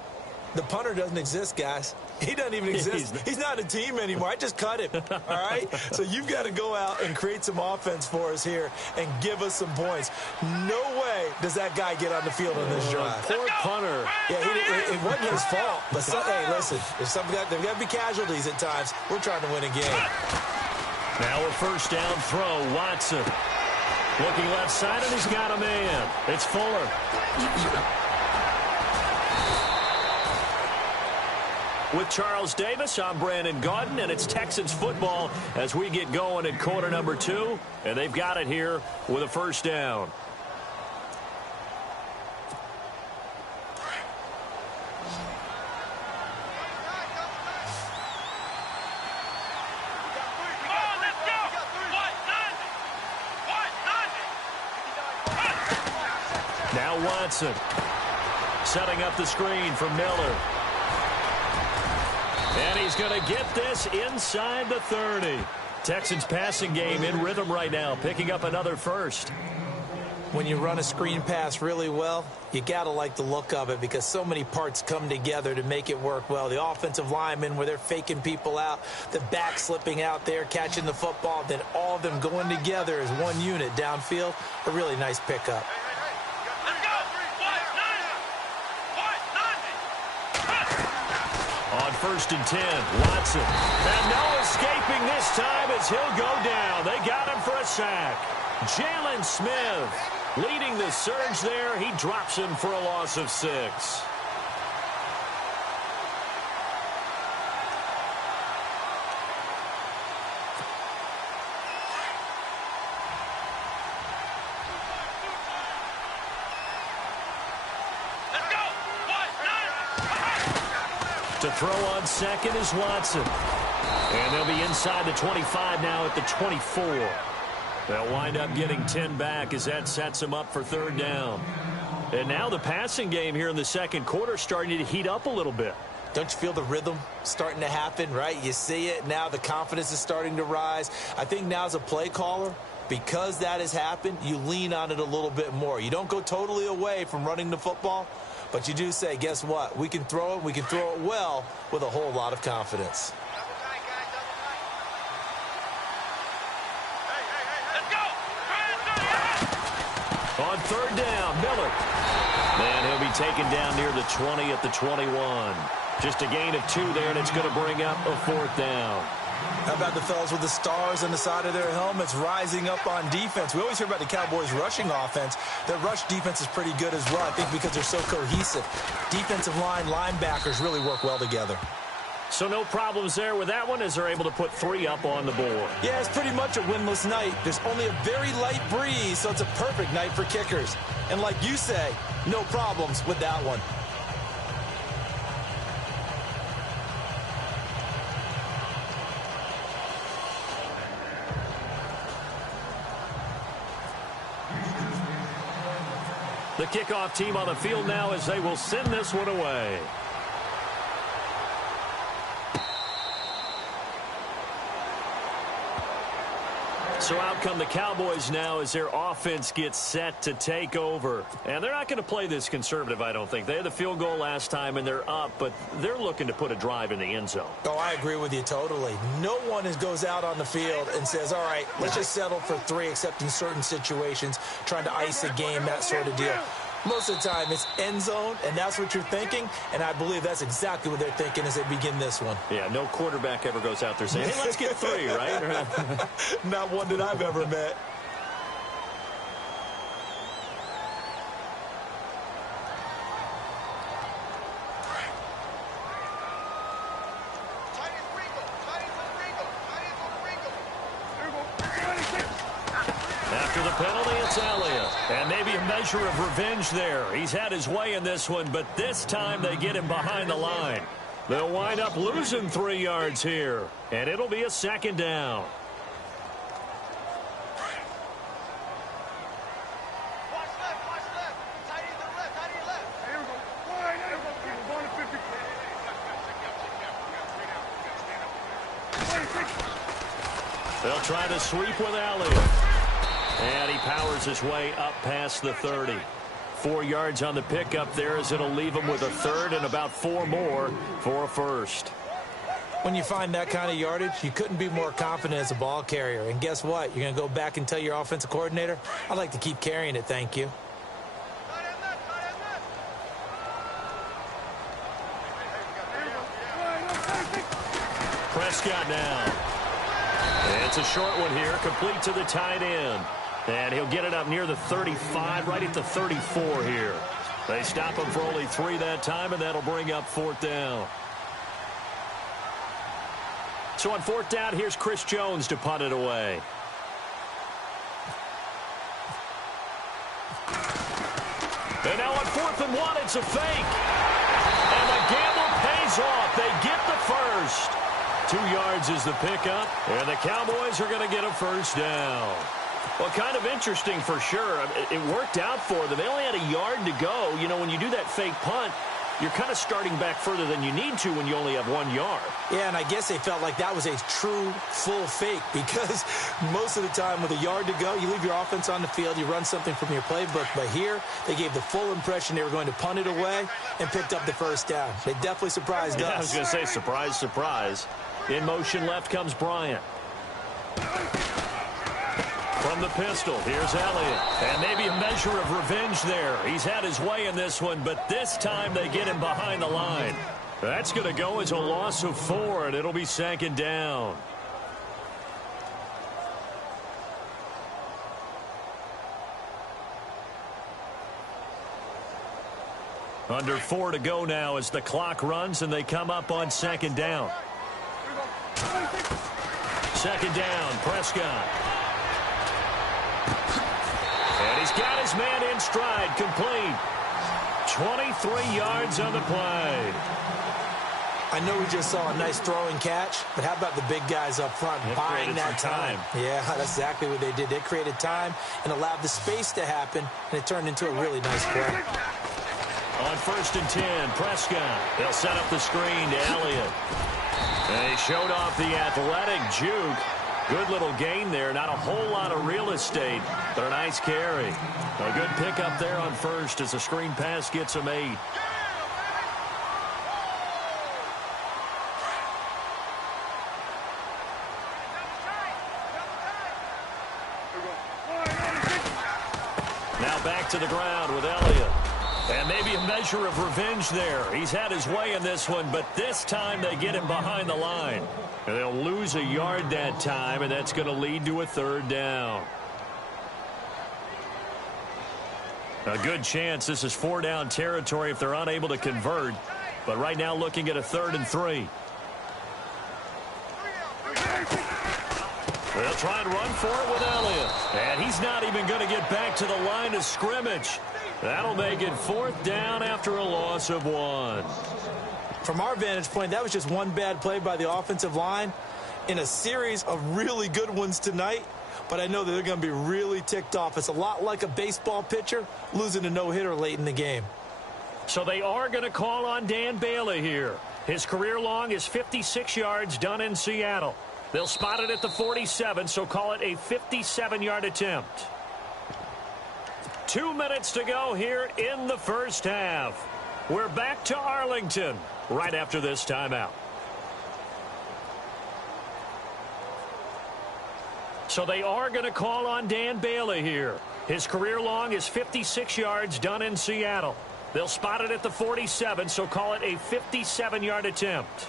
The punter doesn't exist, guys. He doesn't even exist. He's not a team anymore. I just cut him, all right? So you've got to go out and create some offense for us here and give us some points. No way does that guy get on the field on this drive. Poor punter. Yeah, it wasn't his fault. But, hey, listen, there's got to be casualties at times. We're trying to win a game. Now a first down throw. Watson looking left side, and he's got a man. It's Fuller. With Charles Davis, I'm Brandon Gaudin, and it's Texans football as we get going at quarter number 2, and they've got it here with a first down. Now Watson setting up the screen for Miller. And he's going to get this inside the 30. Texans passing game in rhythm right now, picking up another first. When you run a screen pass really well, you got to like the look of it because so many parts come together to make it work well. The offensive linemen where they're faking people out, the back slipping out there, catching the football, then all of them going together as one unit downfield. A really nice pickup. On 1st and 10, Watson. And no escaping this time as he'll go down. They got him for a sack. Jalen Smith leading the surge there. He drops him for a loss of 6. To throw on second is Watson. And they'll be inside the 25 now at the 24. They'll wind up getting 10 back as that sets them up for third down. And now the passing game here in the second quarter starting to heat up a little bit. Don't you feel the rhythm starting to happen, right? You see it now. The confidence is starting to rise. I think now as a play caller, because that has happened, you lean on it a little bit more. You don't go totally away from running the football, but you do say, guess what? We can throw it. We can throw it well with a whole lot of confidence. On third down, Miller. And he'll be taken down near the 20 at the 21. Just a gain of 2 there, and it's going to bring up a fourth down. How about the fellas with the stars on the side of their helmets rising up on defense? We always hear about the Cowboys' rushing offense. Their rush defense is pretty good as well, I think, because they're so cohesive. Defensive line, linebackers really work well together. So no problems there with that one as they're able to put 3 up on the board. Yeah, it's pretty much a winless night. There's only a very light breeze, so it's a perfect night for kickers. And like you say, no problems with that one. The kickoff team on the field now as they will send this one away. So out come the Cowboys now as their offense gets set to take over. And they're not going to play this conservative, I don't think. They had the field goal last time, and they're up, but they're looking to put a drive in the end zone. Oh, I agree with you totally. No one goes out on the field and says, all right, let's just settle for 3, except in certain situations, trying to ice a game, that sort of deal. Most of the time, it's end zone, and that's what you're thinking, and I believe that's exactly what they're thinking as they begin this one. Yeah, no quarterback ever goes out there saying, hey, let's get 3, right? Not one that I've ever met. After the penalty, it's Elliott. And maybe a measure of revenge there. He's had his way in this one, but this time they get him behind the line. They'll wind up losing 3 yards here, and it'll be a second down. They'll try to sweep with Elliott. And he powers his way up past the 30. 4 yards on the pickup there as it'll leave him with a third and about 4 more for a first. When you find that kind of yardage, you couldn't be more confident as a ball carrier. And guess what? You're going to go back and tell your offensive coordinator, I'd like to keep carrying it, thank you. Prescott now. It's a short one here, complete to the tight end. And he'll get it up near the 35, right at the 34 here. They stop him for only 3 that time, and that'll bring up 4th down. So on 4th down, here's Chris Jones to punt it away. And now on 4th and 1, it's a fake. And the gamble pays off. They get the first. 2 yards is the pickup, and the Cowboys are going to get a first down. Well, kind of interesting for sure. It worked out for them. They only had a yard to go. You know, when you do that fake punt, you're kind of starting back further than you need to when you only have 1 yard. Yeah, and I guess they felt like that was a true full fake because most of the time with a yard to go, you leave your offense on the field, you run something from your playbook. But here, they gave the full impression they were going to punt it away and picked up the first down. They definitely surprised us. I was going to say surprise, surprise. In motion left comes Bryant. From the pistol, here's Elliott. And maybe a measure of revenge there. He's had his way in this one, but this time they get him behind the line. That's going to go as a loss of 4, and it'll be 2nd down. Under 4 to go now as the clock runs, and they come up on 2nd down. 2nd down, Prescott. And he's got his man in stride, complete. 23 yards on the play. I know we just saw a nice throwing catch, but how about the big guys up front buying that time? Yeah, that's exactly what they did. They created time and allowed the space to happen, and it turned into a really nice play. On 1st and 10, Prescott. They'll set up the screen to Elliott. And he showed off the athletic juke. Good little gain there. Not a whole lot of real estate, but a nice carry. A good pickup there on 1st as the screen pass gets him 8. Now back to the ground with Elliott. And maybe a measure of revenge there. He's had his way in this one, but this time they get him behind the line. And they'll lose a yard that time, and that's going to lead to a 3rd down. A good chance this is 4-down territory if they're unable to convert. But right now looking at a 3rd and 3. They'll try and run for it with Elliott. And he's not even going to get back to the line of scrimmage. That'll make it 4th down after a loss of 1. From our vantage point, that was just one bad play by the offensive line in a series of really good ones tonight. But I know that they're going to be really ticked off. It's a lot like a baseball pitcher losing a no-hitter late in the game. So they are going to call on Dan Bailey here. His career long is 56 yards done in Seattle. They'll spot it at the 47, so call it a 57-yard attempt. 2 minutes to go here in the first half. We're back to Arlington right after this timeout. So they are going to call on Dan Bailey here. His career long is 56 yards done in Seattle. They'll spot it at the 47, so call it a 57-yard attempt.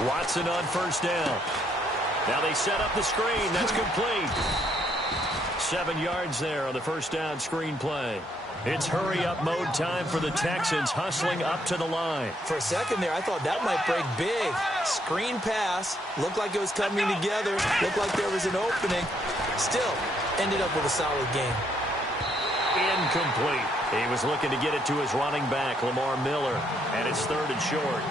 Watson on first down. Now they set up the screen. That's complete. 7 yards there on the first down screen play. It's hurry-up mode time for the Texans, hustling up to the line. For a second there, I thought that might break big. Screen pass. Looked like it was coming together. Looked like there was an opening. Still, ended up with a solid game. Incomplete. He was looking to get it to his running back, Lamar Miller, and it's 3rd and short.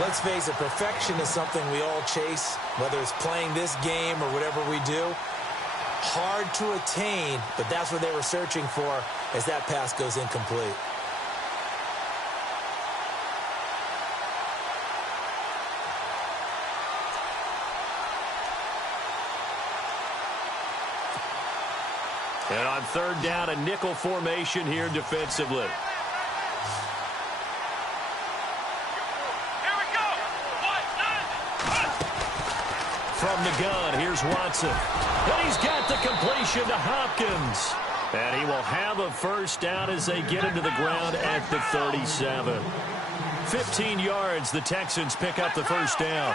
Let's face it, perfection is something we all chase, whether it's playing this game or whatever we do. Hard to attain, but that's what they were searching for as that pass goes incomplete. And on 3rd down, a nickel formation here defensively. From the gun, here's Watson. And he's got the completion to Hopkins. And he will have a first down as they get into the ground at the 37. 15 yards, the Texans pick up the first down.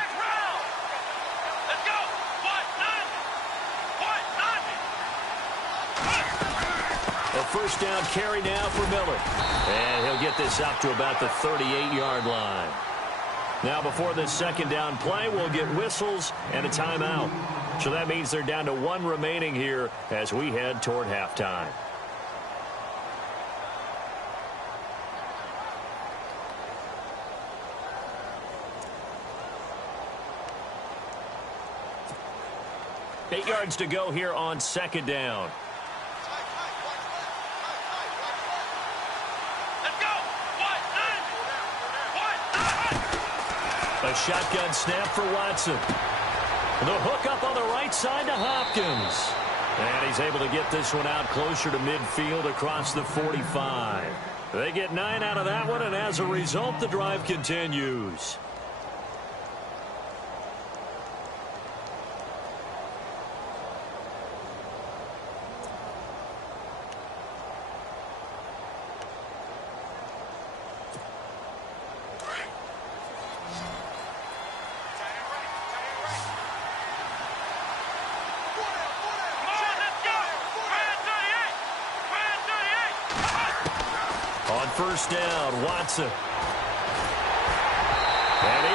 A first down carry now for Miller. And he'll get this up to about the 38-yard line. Now, before this second down play, we'll get whistles and a timeout. So that means they're down to 1 remaining here as we head toward halftime. Eight yards to go here on second down. A shotgun snap for Watson. The hook up on the right side to Hopkins. And he's able to get this one out closer to midfield across the 45. They get 9 out of that one, and as a result, the drive continues. First down, Watson. And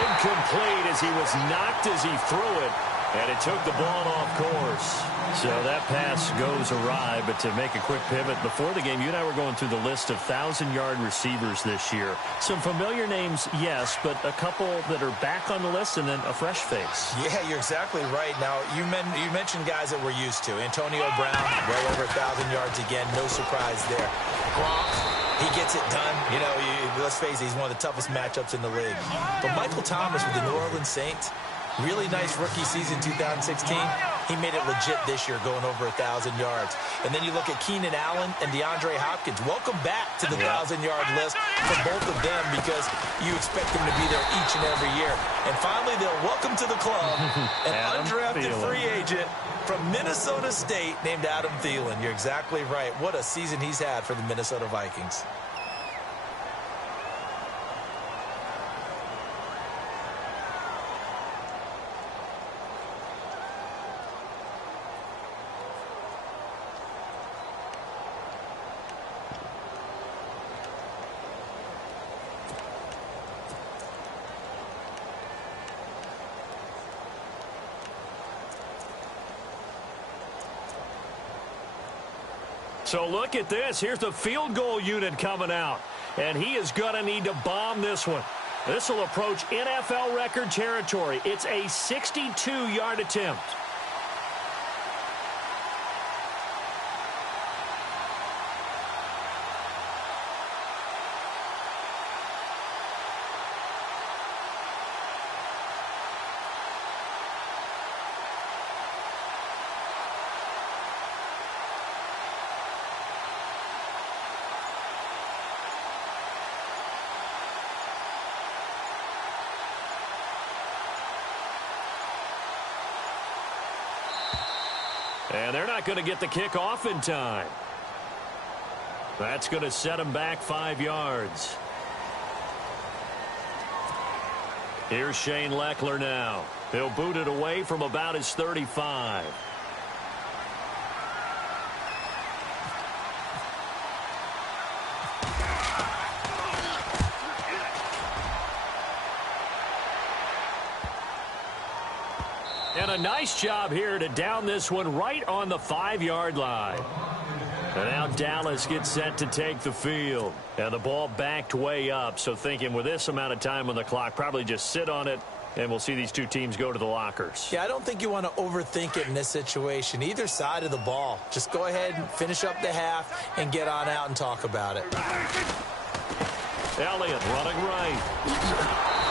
incomplete as he was knocked as he threw it, and it took the ball off course. So that pass goes awry, but to make a quick pivot, before the game, you and I were going through the list of 1,000-yard receivers this year. Some familiar names, yes, but a couple that are back on the list and then a fresh face. Yeah, you're exactly right. Now, you mentioned guys that we're used to. Antonio Brown, well over 1,000 yards again. No surprise there. Gronk. He gets it done. You know, let's face it, he's one of the toughest matchups in the league. But Michael Thomas with the New Orleans Saints, really nice rookie season 2016. He made it legit this year, going over 1,000 yards. And then you look at Keenan Allen and DeAndre Hopkins. Welcome back to the 1,000-yard list for both of them, because you expect them to be there each and every year. And finally, they'll welcome to the club an undrafted free agent from Minnesota State named Adam Thielen. You're exactly right. What a season he's had for the Minnesota Vikings. So look at this. Here's the field goal unit coming out. And he is going to need to bomb this one. This will approach NFL record territory. It's a 62-yard attempt. And they're not going to get the kick off in time. That's going to set them back 5 yards. Here's Shane Leckler now. He'll boot it away from about his 35. And a nice job here to down this one right on the 5-yard line. And now Dallas gets set to take the field. And the ball backed way up, so thinking with this amount of time on the clock, probably just sit on it, and we'll see these two teams go to the lockers. Yeah, I don't think you want to overthink it in this situation. Either side of the ball. Just go ahead and finish up the half and get on out and talk about it. Elliott running right.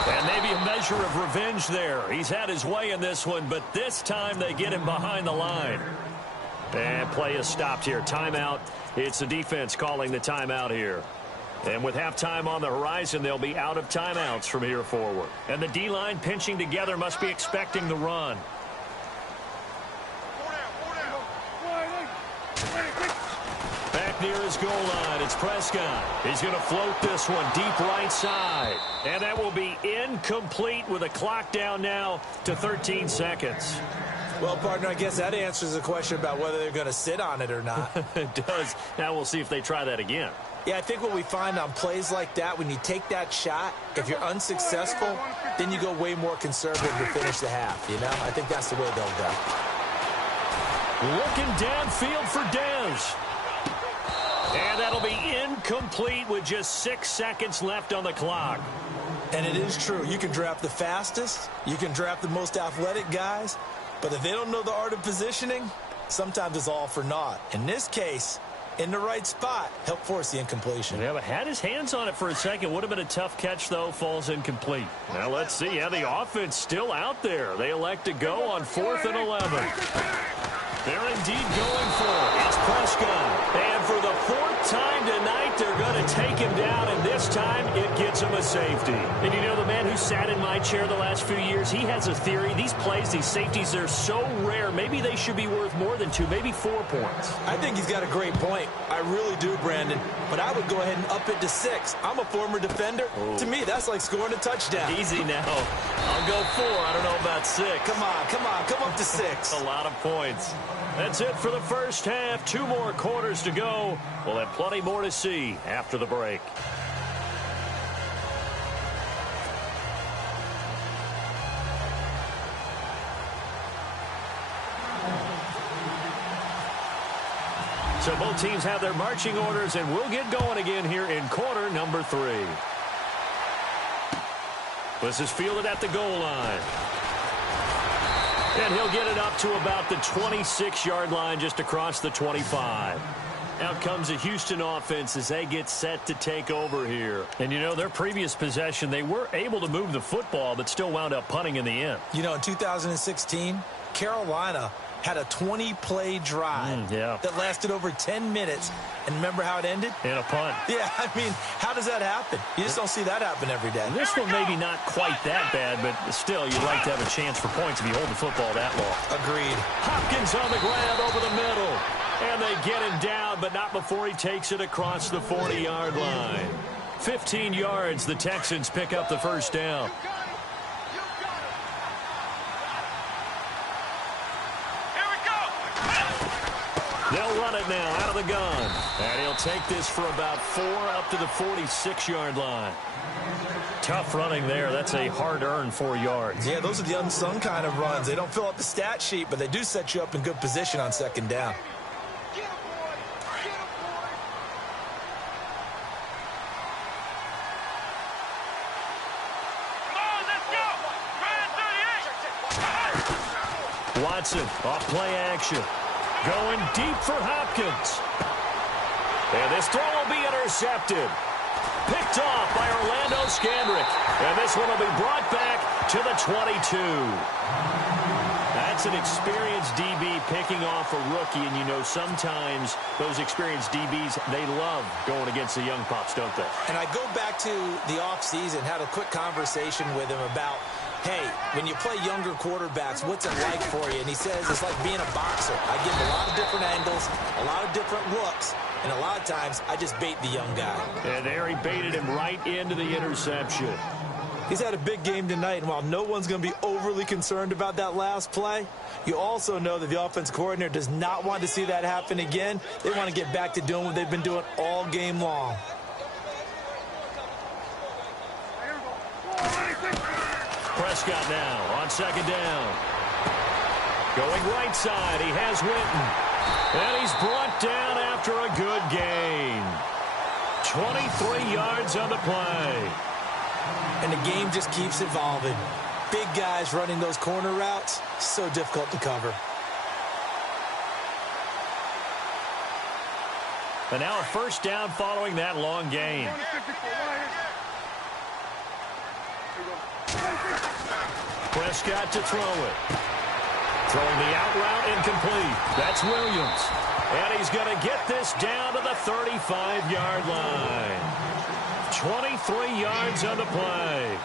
And maybe a measure of revenge there. He's had his way in this one, but this time they get him behind the line. And play is stopped here. Timeout. It's the defense calling the timeout here. And with halftime on the horizon, they'll be out of timeouts from here forward. And the D-line pinching together must be expecting the run. Back near his goal line, it's Prescott. He's going to float this one deep right side. And that will be incomplete with a clock down now to 13 seconds. Well, partner, I guess that answers the question about whether they're going to sit on it or not. It does. Now we'll see if they try that again. Yeah, I think what we find on plays like that, when you take that shot, if you're unsuccessful, then you go way more conservative to finish the half, you know? I think that's the way they'll go. Looking downfield for Dez. And that'll be incomplete with just 6 seconds left on the clock. And it is true. You can draft the fastest. You can draft the most athletic guys. But if they don't know the art of positioning, sometimes it's all for naught. In this case, in the right spot, help force the incompletion. Yeah, but had his hands on it for a second. Would have been a tough catch, though. Falls incomplete. Now let's see how the offense still out there. They elect to go on 4th and 11. They're indeed going for it. It's Prescott. And for the 4th time tonight, they're going to take him down, and this time it gets him a safety. And you know, the man who sat in my chair the last few years, he has a theory. These plays, these safeties, they're so rare. Maybe they should be worth more than 2, maybe 4 points. I think he's got a great point. I really do, Brandon. But I would go ahead and up it to 6. I'm a former defender. Ooh. To me, that's like scoring a touchdown. Easy now. I'll go 4. I don't know about 6. Come on. Come up to 6. A lot of points. That's it for the first half. 2 more quarters to go. We'll have plenty more to see after the break. So both teams have their marching orders, and we'll get going again here in quarter number 3. This is fielded at the goal line. And he'll get it up to about the 26-yard line, just across the 25. Out comes the Houston offense as they get set to take over here. And, you know, their previous possession, they were able to move the football, but still wound up punting in the end. You know, in 2016, Carolina had a 20-play drive that lasted over 10 minutes. And remember how it ended? In a punt. Yeah, I mean, how does that happen? You just don't see that happen every day. This one maybe not quite that bad, but still, you'd like to have a chance for points if you hold the football that long. Agreed. Hopkins on the grab over the middle. And they get him down, but not before he takes it across the 40-yard line. 15 yards, the Texans pick up the first down. They'll run it now out of the gun. And he'll take this for about 4 up to the 46-yard line. Tough running there. That's a hard-earned 4 yards. Yeah, those are the unsung kind of runs. They don't fill up the stat sheet, but they do set you up in good position on second down. Watson off play action. Going deep for Hopkins. And this throw will be intercepted. Picked off by Orlando Scandrick. And this one will be brought back to the 22. That's an experienced DB picking off a rookie. And you know, sometimes those experienced DBs, they love going against the young pups, don't they? And I go back to the offseason, had a quick conversation with him about, hey, when you play younger quarterbacks, what's it like for you? And he says it's like being a boxer. I give a lot of different angles, a lot of different looks, and a lot of times I just bait the young guy. And there he baited him right into the interception. He's had a big game tonight, and while no one's going to be overly concerned about that last play, you also know that the offense coordinator does not want to see that happen again. They want to get back to doing what they've been doing all game long. Prescott now on second down. Going right side, he has Winton. And he's brought down after a good gain. 23 yards on the play. And the game just keeps evolving. Big guys running those corner routes, so difficult to cover. And now a first down following that long gain. Prescott to throw it. Throwing the out route incomplete. That's Williams. And he's going to get this down to the 35-yard line. 23 yards on the play.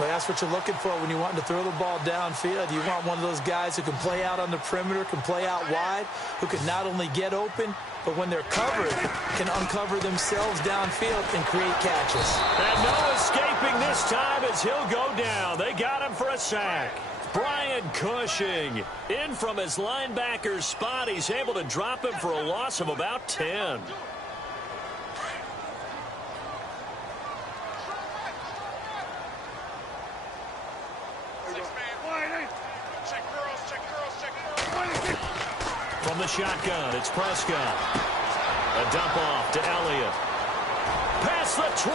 Well, that's what you're looking for when you want to throw the ball downfield. You want one of those guys who can play out on the perimeter, can play out wide, who can not only get open, but when they're covered, can uncover themselves downfield and create catches. And no escaping this time as he'll go down. They got him for a sack. Brian Cushing in from his linebacker's spot. He's able to drop him for a loss of about 10. From the shotgun, it's Prescott. A dump off to Elliott. Past the 20.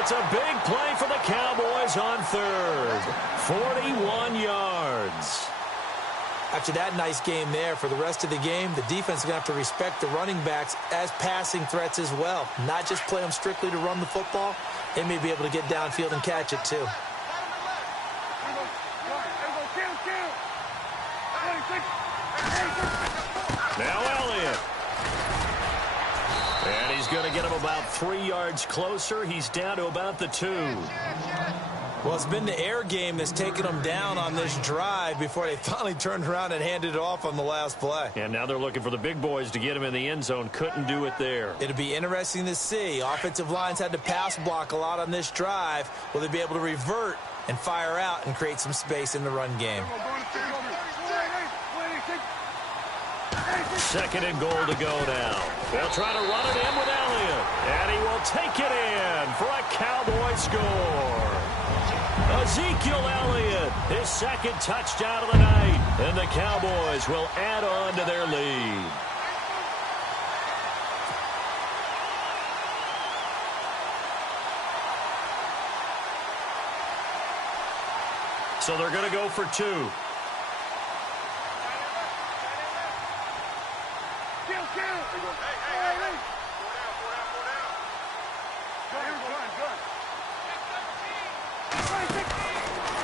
It's a big play for the Cowboys on third. 41 yards. After that nice game there, for the rest of the game, the defense is going to have to respect the running backs as passing threats as well. Not just play them strictly to run the football. They may be able to get downfield and catch it too. Now Elliott. And he's going to get him about 3 yards closer. He's down to about the 2. Well, it's been the air game that's taken them down on this drive before they finally turned around and handed it off on the last play. And now they're looking for the big boys to get him in the end zone. Couldn't do it there. It'll be interesting to see. Offensive lines had to pass block a lot on this drive. Will they be able to revert and fire out and create some space in the run game? Second and goal to go now. They'll try to run it in with Elliott. And he will take it in for a Cowboy score. Ezekiel Elliott, his second touchdown of the night. And the Cowboys will add on to their lead. So they're going to go for 2.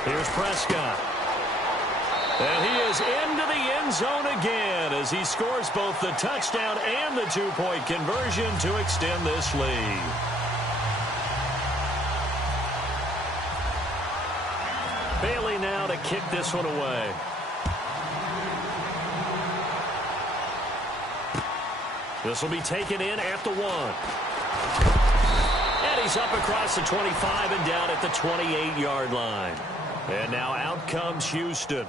Here's Prescott. And he is into the end zone again as he scores both the touchdown and the 2-point conversion to extend this lead. Bailey now to kick this one away. This will be taken in at the 1. And he's up across the 25 and down at the 28-yard line. And now out comes Houston.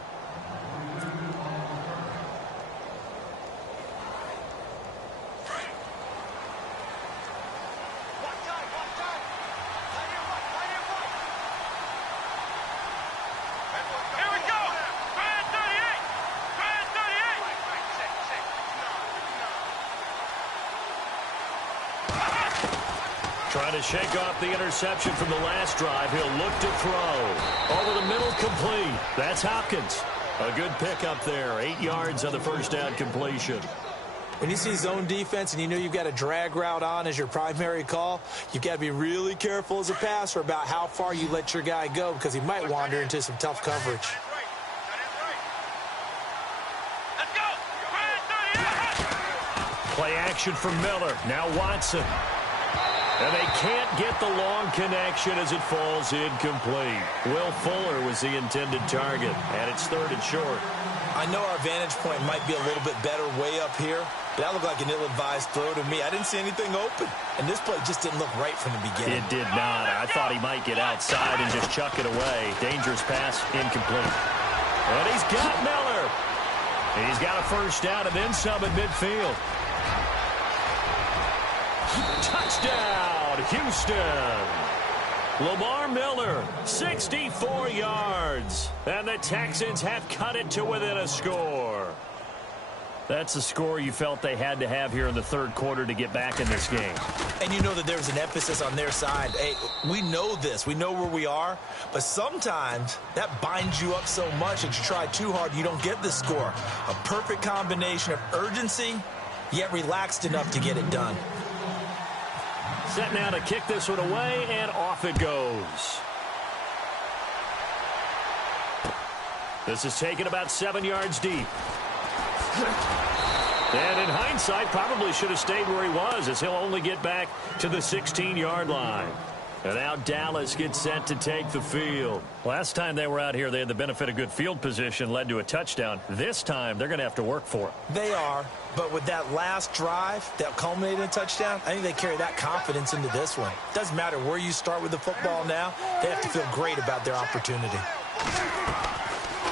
Trying to shake off the interception from the last drive. He'll look to throw. Over the middle, complete. That's Hopkins. A good pickup there. 8 yards on the first down completion. When you see zone defense and you know you've got a drag route on as your primary call, you've got to be really careful as a passer about how far you let your guy go because he might wander into some tough coverage. Play action from Miller. Now Watson. And they can't get the long connection as it falls incomplete. Will Fuller was the intended target, and it's 3rd and short. I know our vantage point might be a little bit better way up here, That looked like an ill-advised throw to me. I didn't see anything open, and this play just didn't look right from the beginning. It did not. I thought he might get outside and just chuck it away. Dangerous pass, incomplete. And he's got Miller. He's got a first down and then some at midfield. Touchdown, Houston. Lamar Miller, 64 yards. And the Texans have cut it to within a score. That's a score you felt they had to have here in the third quarter to get back in this game. And you know that there's an emphasis on their side. Hey, we know this. We know where we are. But sometimes that binds you up so much that you try too hard, you don't get the score. A perfect combination of urgency, yet relaxed enough to get it done. Set now to kick this one away, and off it goes. This is taken about 7 yards deep. And in hindsight, probably should have stayed where he was, as he'll only get back to the 16-yard line. And now Dallas gets set to take the field. Last time they were out here, they had the benefit of good field position, led to a touchdown. This time, they're going to have to work for it. They are, but with that last drive that culminated in a touchdown, I think they carry that confidence into this one. Doesn't matter where you start with the football now, they have to feel great about their opportunity.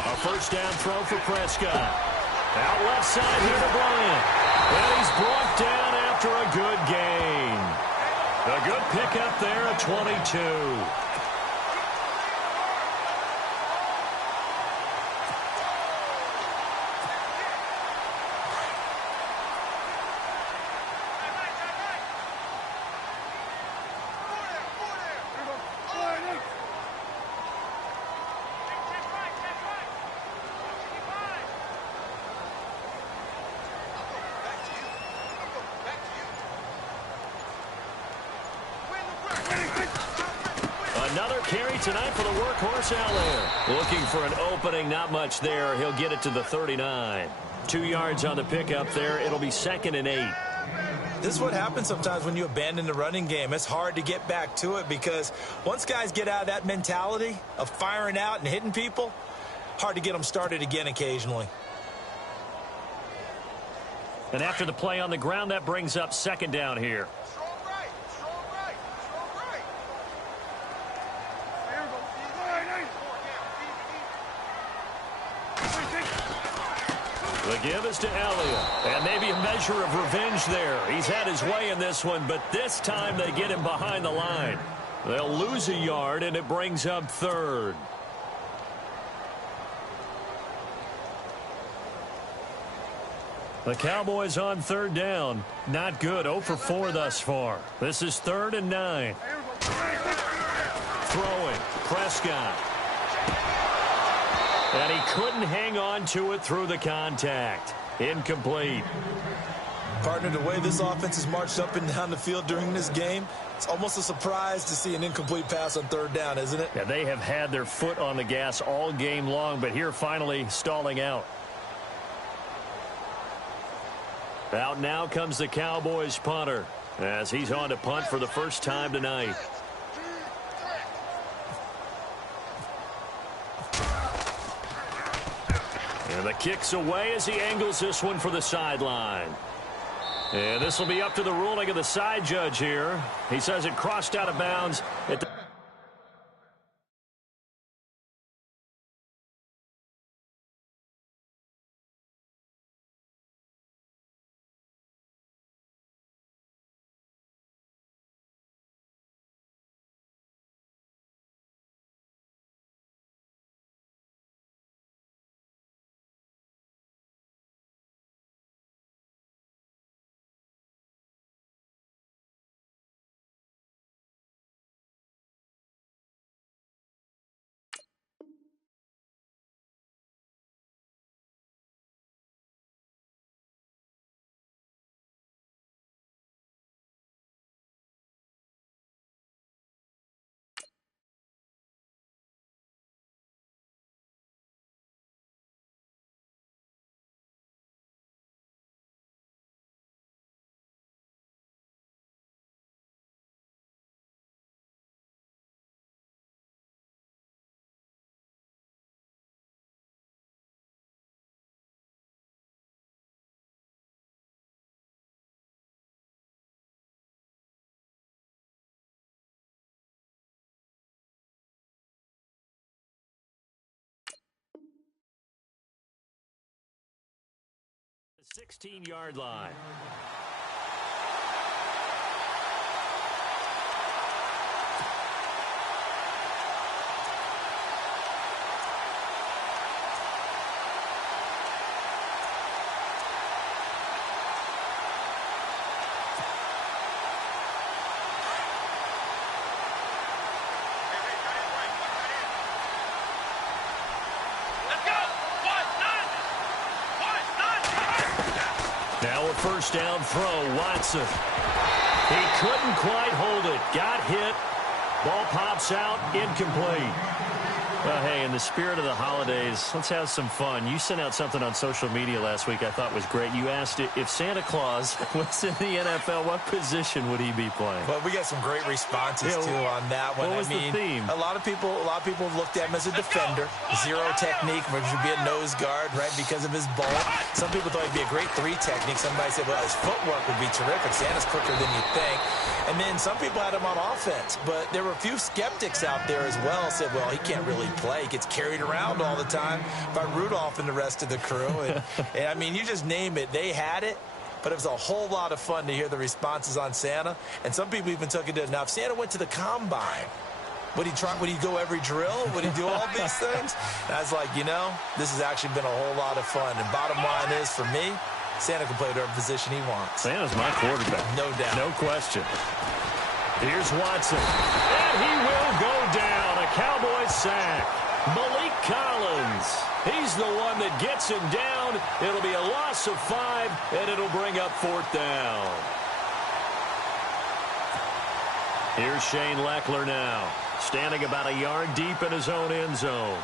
A first down throw for Prescott. Out left side here to Bryant. And he's brought down after a good gain. A good pickup there at 22. Another carry tonight for the workhorse Elliott. Looking for an opening, not much there. He'll get it to the 39. 2 yards on the pickup there. It'll be 2nd and 8. This is what happens sometimes when you abandon the running game. It's hard to get back to it because once guys get out of that mentality of firing out and hitting people, hard to get them started again occasionally. And after the play on the ground, that brings up 2nd down here. The give is to Elliott. And maybe a measure of revenge there. He's had his way in this one, but this time they get him behind the line. They'll lose a yard, and it brings up 3rd. The Cowboys on 3rd down. Not good. 0 for 4 thus far. This is 3rd and 9. Throwing. Prescott. And he couldn't hang on to it through the contact. Incomplete. Partner, the way this offense has marched up and down the field during this game, it's almost a surprise to see an incomplete pass on 3rd down, isn't it? Yeah, they have had their foot on the gas all game long, but here finally stalling out. Out now comes the Cowboys punter as he's on to punt for the first time tonight. And the kick's away as he angles this one for the sideline. And this will be up to the ruling of the side judge here. He says it crossed out of bounds at the 16-yard line. Now a first down throw, Watson. He couldn't quite hold it. Got hit. Ball pops out, incomplete. Well, hey, in the spirit of the holidays, let's have some fun. You sent out something on social media last week I thought was great. You asked if Santa Claus was in the NFL, what position would he be playing? Well, we got some great responses, too, on that one. What was the theme? A lot of people looked at him as a defender. Zero technique, which would be a nose guard, right, because of his ball. Some people thought he'd be a great 3 technique. Somebody said, well, his footwork would be terrific. Santa's quicker than you think. And then some people had him on offense. But there were a few skeptics out there as well said, well, he can't really play. He gets carried around all the time by Rudolph and the rest of the crew. And I mean, you just name it. They had it. But it was a whole lot of fun to hear the responses on Santa. And some people even took it to, now, if Santa went to the combine, would he go every drill? Would he do all these things? And I was like, you know, this has actually been a whole lot of fun. And bottom line is, for me, Santa can play whatever position he wants. Santa's my quarterback. No doubt. No question. Here's Watson. And he will go down. A Cowboys sack. Malik Collins. He's the one that gets him down. It'll be a loss of 5, and it'll bring up 4th down. Here's Shane Leckler now, standing about a yard deep in his own end zone.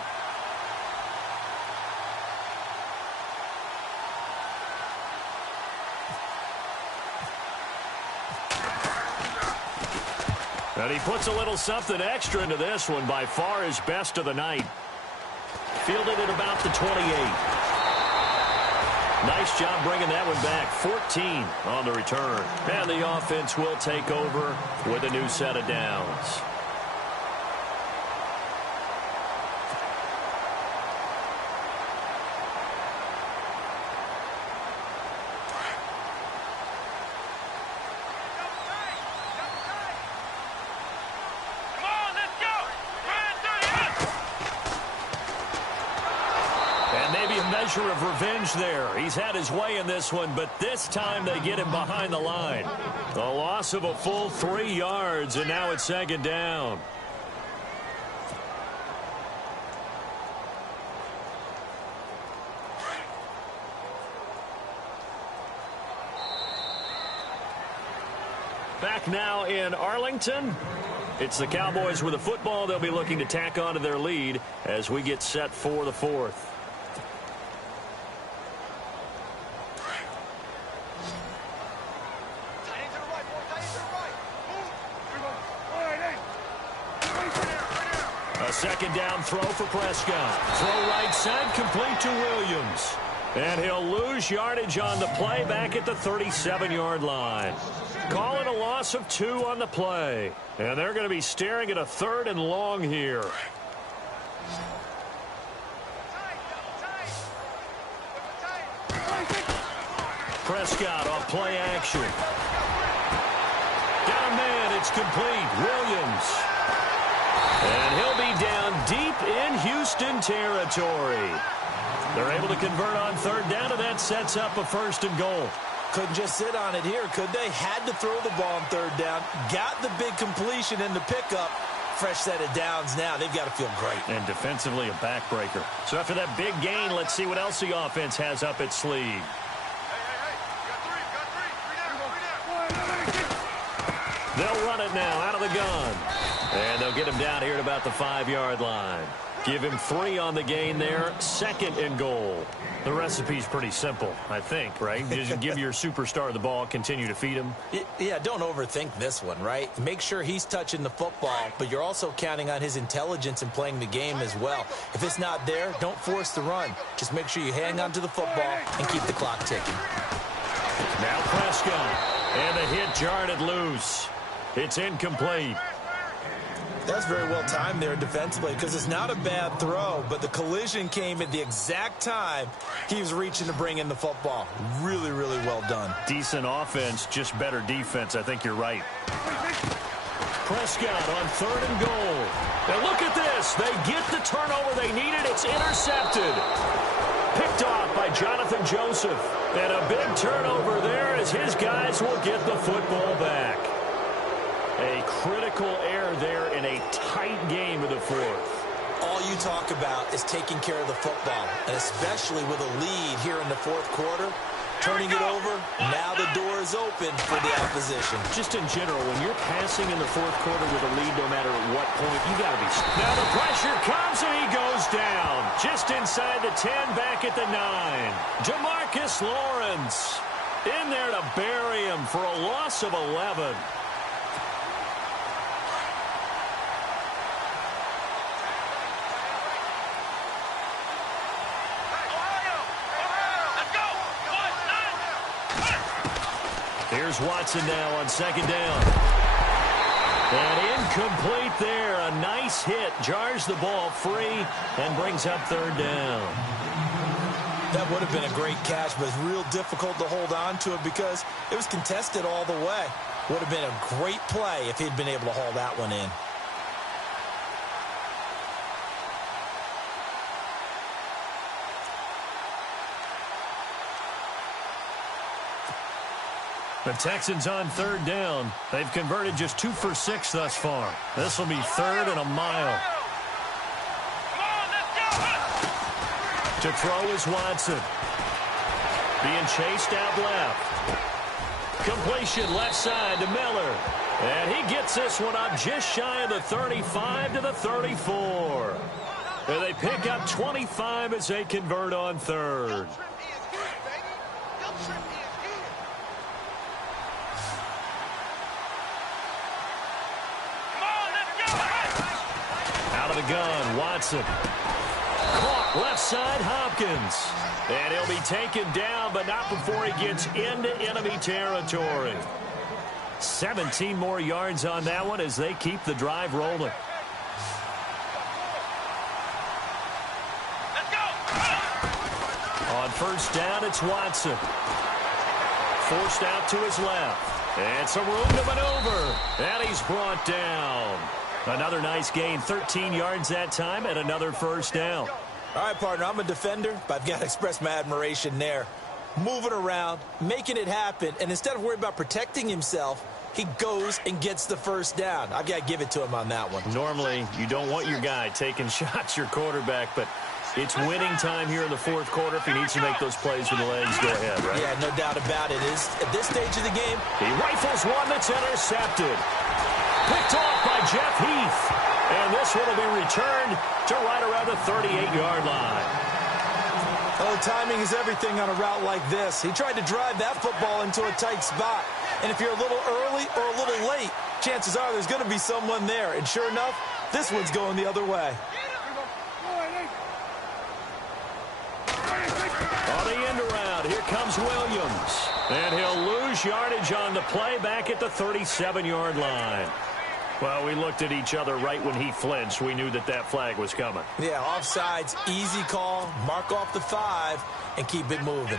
And he puts a little something extra into this one, by far his best of the night. Fielded at about the 28. Nice job bringing that one back. 14 on the return. And the offense will take over with a new set of downs. Measure of revenge there. He's had his way in this one, but this time they get him behind the line. A loss of a full 3 yards, and now it's 2nd down. Back now in Arlington. It's the Cowboys with the football. They'll be looking to tack on to their lead as we get set for the 4th. A 2nd down throw for Prescott. Throw right side, complete to Williams. And he'll lose yardage on the play back at the 37-yard line. Call it a loss of 2 on the play. And they're going to be staring at a 3rd and long here. Prescott off play action. Got a man, it's complete. Williams. And he'll be down deep in Houston territory. They're able to convert on 3rd down, and that sets up a 1st and goal. Couldn't just sit on it here, could they? Had to throw the ball on 3rd down. Got the big completion in the pickup. Fresh set of downs now. They've got to feel great. And defensively, a backbreaker. So after that big gain, let's see what else the offense has up its sleeve. They'll run it now out of the gun. And they'll get him down here at about the 5-yard line. Give him 3 on the gain there. 2nd and goal. The recipe's pretty simple, I think, right? Just give your superstar the ball, continue to feed him. Yeah, don't overthink this one, right? Make sure he's touching the football, but you're also counting on his intelligence in playing the game as well. If it's not there, don't force the run. Just make sure you hang on to the football and keep the clock ticking. Now Prescott. And the hit jarred it loose. It's incomplete. That's very well timed there defensively because it's not a bad throw, but the collision came at the exact time he was reaching to bring in the football. Really, really well done. Decent offense, just better defense. I think you're right. Prescott on 3rd and goal. And look at this. They get the turnover they needed. It's intercepted. Picked off by Jonathan Joseph. And a big turnover there as his guys will get the football back. A critical error there in a tight game of the 4th. All you talk about is taking care of the football, and especially with a lead here in the 4th quarter. Turning it over, now the door is open for the opposition. Just in general, when you're passing in the 4th quarter with a lead, no matter at what point, you got to be... Now the pressure comes and he goes down. Just inside the 10, back at the 9. Jamarcus Lawrence in there to bury him for a loss of 11. Here's Watson now on 2nd down. And incomplete there. A nice hit. Jars the ball free and brings up 3rd down. That would have been a great catch, but it's real difficult to hold on to it because it was contested all the way. Would have been a great play if he'd been able to haul that one in. The Texans on 3rd down. They've converted just 2 for 6 thus far. This will be 3rd and a mile. To throw is Watson. Being chased out left. Completion left side to Miller. And he gets this one up just shy of the 35 to the 34. And they pick up 25 as they convert on 3rd. Gun, Watson. Caught left side, Hopkins. And he'll be taken down, but not before he gets into enemy territory. 17 more yards on that one as they keep the drive rolling. Let's go. On 1st down, it's Watson. Forced out to his left. And some room to maneuver. And he's brought down. Another nice gain, 13 yards that time, and another 1st down. All right, partner, I'm a defender, but I've got to express my admiration there. Moving around, making it happen, and instead of worrying about protecting himself, he goes and gets the 1st down. I've got to give it to him on that one. Normally, you don't want your guy taking shots, your quarterback, but it's winning time here in the 4th quarter. If he needs to make those plays with the legs, go ahead, right? Yeah, no doubt about it. At this stage of the game, he rifles one that's intercepted. Picked off by Jeff Heath. And this one will be returned to right around the 38-yard line. Oh, timing is everything on a route like this. He tried to drive that football into a tight spot. And if you're a little early or a little late, chances are there's going to be someone there. And sure enough, this one's going the other way. On the end around, here comes Williams. And he'll lose yardage on the play back at the 37-yard line. Well, we looked at each other right when he flinched. We knew that that flag was coming. Yeah, offsides, easy call, mark off the 5, and keep it moving.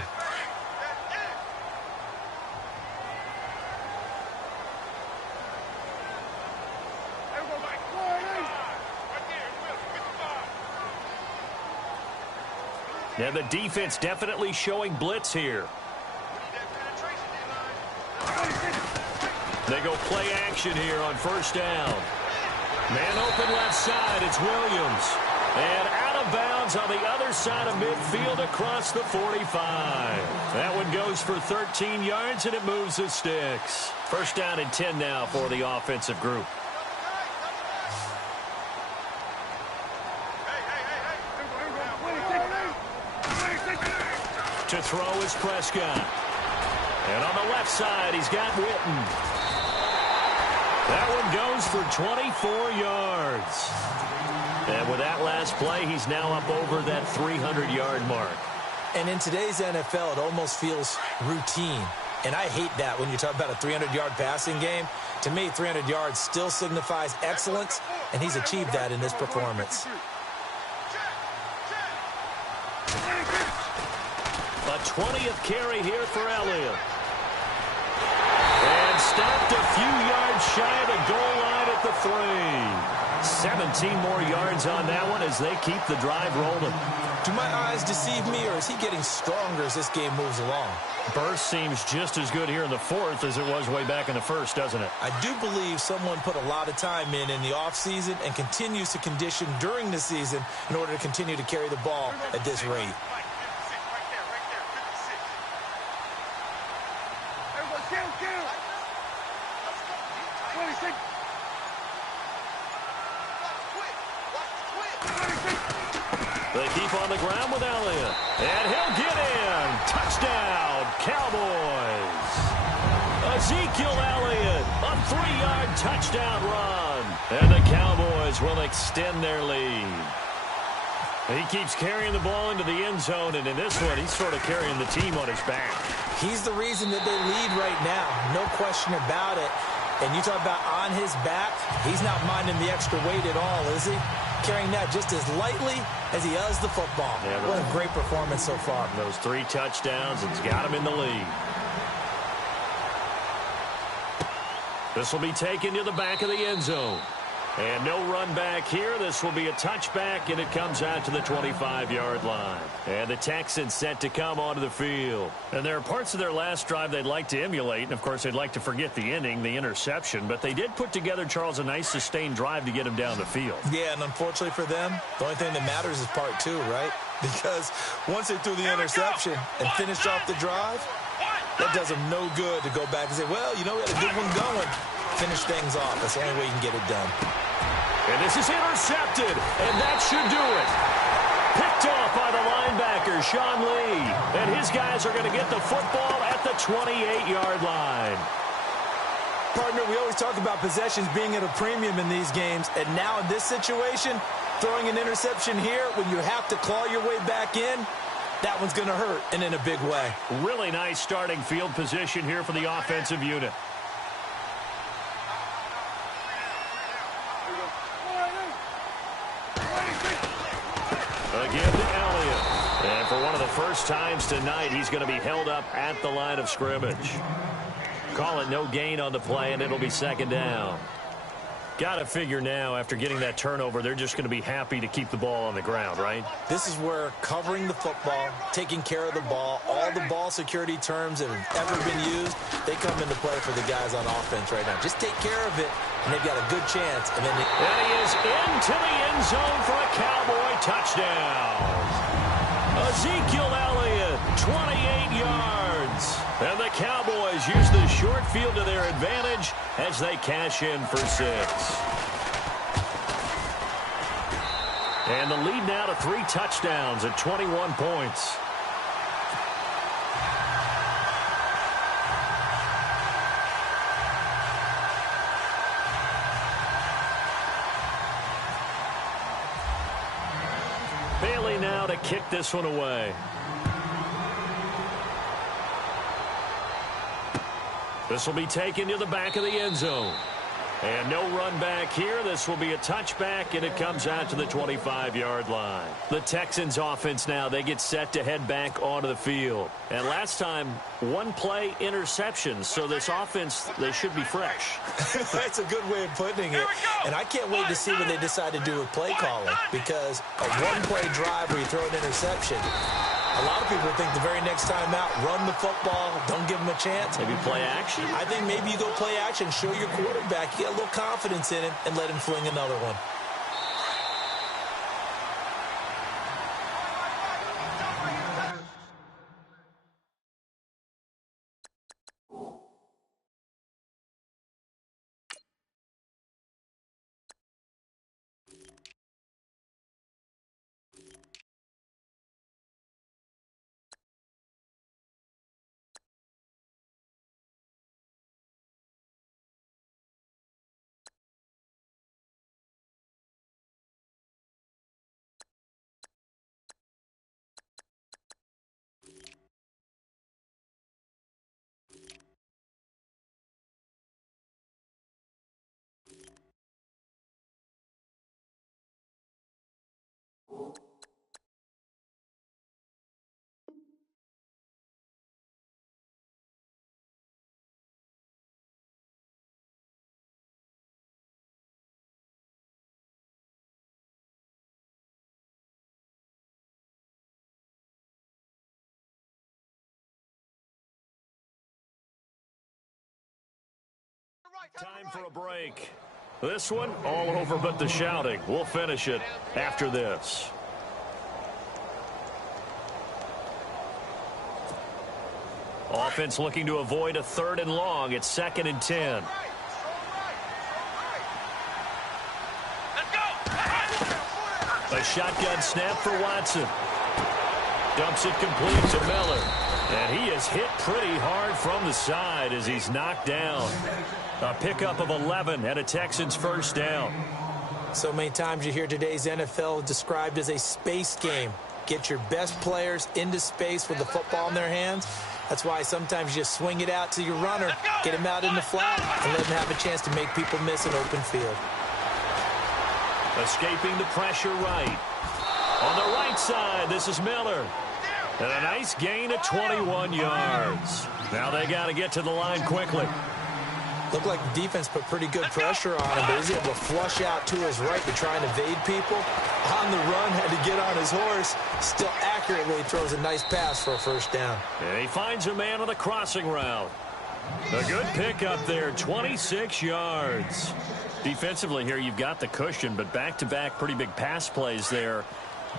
Yeah, the defense definitely showing blitz here. They go play action here on 1st down. Man open left side, it's Williams. And out of bounds on the other side of midfield across the 45. That one goes for 13 yards, and it moves the sticks. 1st down and 10 now for the offensive group. To throw is Prescott. And on the left side, he's got Witten. That one goes for 24 yards. And with that last play, he's now up over that 300-yard mark. And in today's NFL, it almost feels routine. And I hate that when you talk about a 300-yard passing game. To me, 300 yards still signifies excellence, and he's achieved that in this performance. A 20th carry here for Elliott. And stopped a few yards shy of the goal line at the 3. 17 more yards on that one as they keep the drive rolling. Do my eyes deceive me, or is he getting stronger as this game moves along? Burst seems just as good here in the 4th as it was way back in the 1st, doesn't it? I do believe someone put a lot of time in the offseason and continues to condition during the season in order to continue to carry the ball at this rate. They keep on the ground with Elliott. And he'll get in. Touchdown, Cowboys. Ezekiel Elliott, a 3-yard touchdown run. And the Cowboys will extend their lead. He keeps carrying the ball into the end zone, and in this one, he's sort of carrying the team on his back. He's the reason that they lead right now. No question about it. And you talk about on his back, he's not minding the extra weight at all, is he? Carrying that just as lightly as he does the football. Yeah, what a great performance so far. Those 3 touchdowns, it's got him in the lead. This will be taken to the back of the end zone. And no run back here. This will be a touchback, and it comes out to the 25-yard line. And the Texans set to come onto the field. And there are parts of their last drive they'd like to emulate, and, of course, they'd like to forget the ending, the interception. But they did put together, Charles, a nice sustained drive to get him down the field. Yeah, and unfortunately for them, the only thing that matters is part 2, right? Because once they threw the interception and finished off the drive, that does them no good to go back and say, well, you know, we had a good one going. Finish things off. That's the only way you can get it done. And this is intercepted, and that should do it. Picked off by the linebacker, Sean Lee. And his guys are going to get the football at the 28-yard line. Partner, we always talk about possessions being at a premium in these games, and now in this situation, throwing an interception here when you have to claw your way back in, that one's going to hurt, and in a big way. Really nice starting field position here for the offensive unit. Again to Elliott. And for one of the first times tonight, he's going to be held up at the line of scrimmage. Call it no gain on the play, and it'll be second down. Got to figure now, after getting that turnover, they're just going to be happy to keep the ball on the ground, right? This is where covering the football, taking care of the ball, all the ball security terms that have ever been used, they come into play for the guys on offense right now. Just take care of it, and they've got a good chance. And then he is into the end zone for a Cowboy touchdown. Ezekiel Elliott, 28 yards. And the Cowboys use the short field to their advantage as they cash in for 6. And the lead now to 3 touchdowns at 21 points. Bailey now to kick this one away. This will be taken to the back of the end zone. And no run back here. This will be a touchback, and it comes out to the 25-yard line. The Texans offense now, they get set to head back onto the field. And last time, 1 play interceptions. So this offense, they should be fresh. That's a good way of putting it. And I can't wait to see what they decide to do with play calling. Because a 1-play drive where you throw an interception, a lot of people think the very next time out, run the football, don't give them a chance. Maybe play action? I think maybe you go play action, show your quarterback, get a little confidence in him, and let him fling another one. Time for a break. This one, all over but the shouting. We'll finish it after this. Offense looking to avoid a 3rd and long. It's 2nd and 10. A shotgun snap for Watson. Dumps it complete to Miller. And he is hit pretty hard from the side as he's knocked down. A pickup of 11 and a Texans first down. So many times you hear today's NFL described as a space game. Get your best players into space with the football in their hands. That's why sometimes you just swing it out to your runner, get him out in the flat, and let him have a chance to make people miss an open field. Escaping the pressure right. On the right side, this is Miller. And a nice gain of 21 yards. Now they got to get to the line quickly. Looked like the defense put pretty good pressure on him, but he's able to flush out to his right to try and evade people. On the run, had to get on his horse. Still accurately throws a nice pass for a first down. And he finds a man on the crossing route. A good pickup there, 26 yards. Defensively here, you've got the cushion, but back-to-back pretty big pass plays there.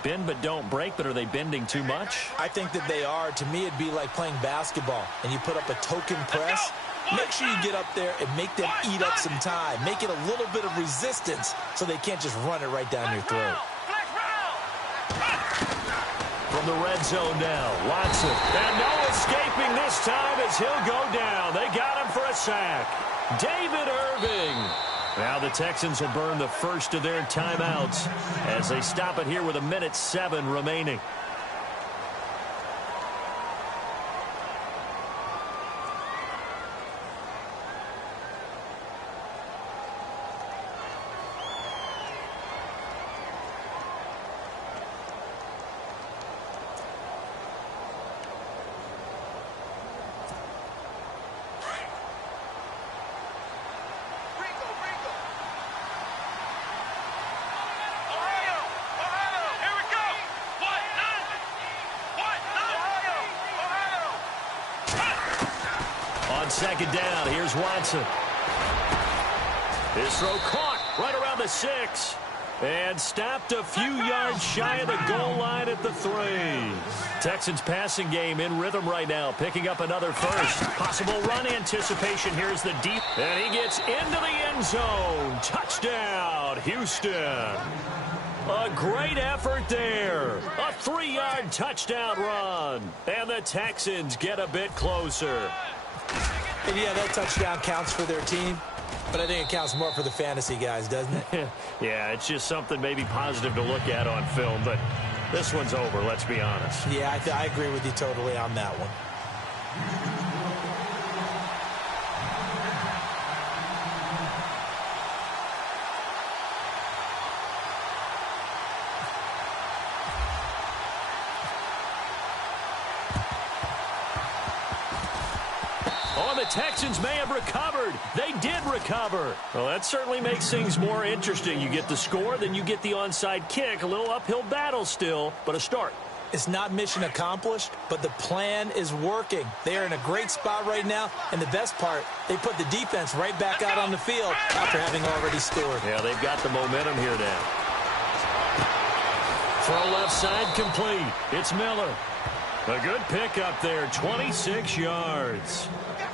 Bend but don't break, but are they bending too much? I think that they are. To me, it'd be like playing basketball, and you put up a token press. Make sure you get up there and make them eat up some time. Make it a little bit of resistance so they can't just run it right down your throat. From the red zone now, Watson. And no escaping this time as he'll go down. They got him for a sack. David Irving. Now the Texans will burn the first of their timeouts as they stop it here with 1:07 remaining. Second down, here's Watson. His throw caught right around the 6. And stopped a few yards shy of the goal line at the 3. Texans passing game in rhythm right now, picking up another first. Possible run anticipation. Here's the deep. And he gets into the end zone. Touchdown, Houston. A great effort there. A 3-yard touchdown run. And the Texans get a bit closer. And yeah, that touchdown counts for their team, but I think it counts more for the fantasy guys, doesn't it? Yeah, it's just something maybe positive to look at on film, but this one's over, let's be honest. Yeah, I agree with you totally on that one. Texans may have recovered. They did recover. Well, that certainly makes things more interesting. You get the score, then you get the onside kick. A little uphill battle still, but a start. It's not mission accomplished, but the plan is working. They are in a great spot right now, and the best part, they put the defense right back out on the field after having already scored. Yeah, they've got the momentum here now. Throw left side complete. It's Miller. A good pickup there, 26 yards.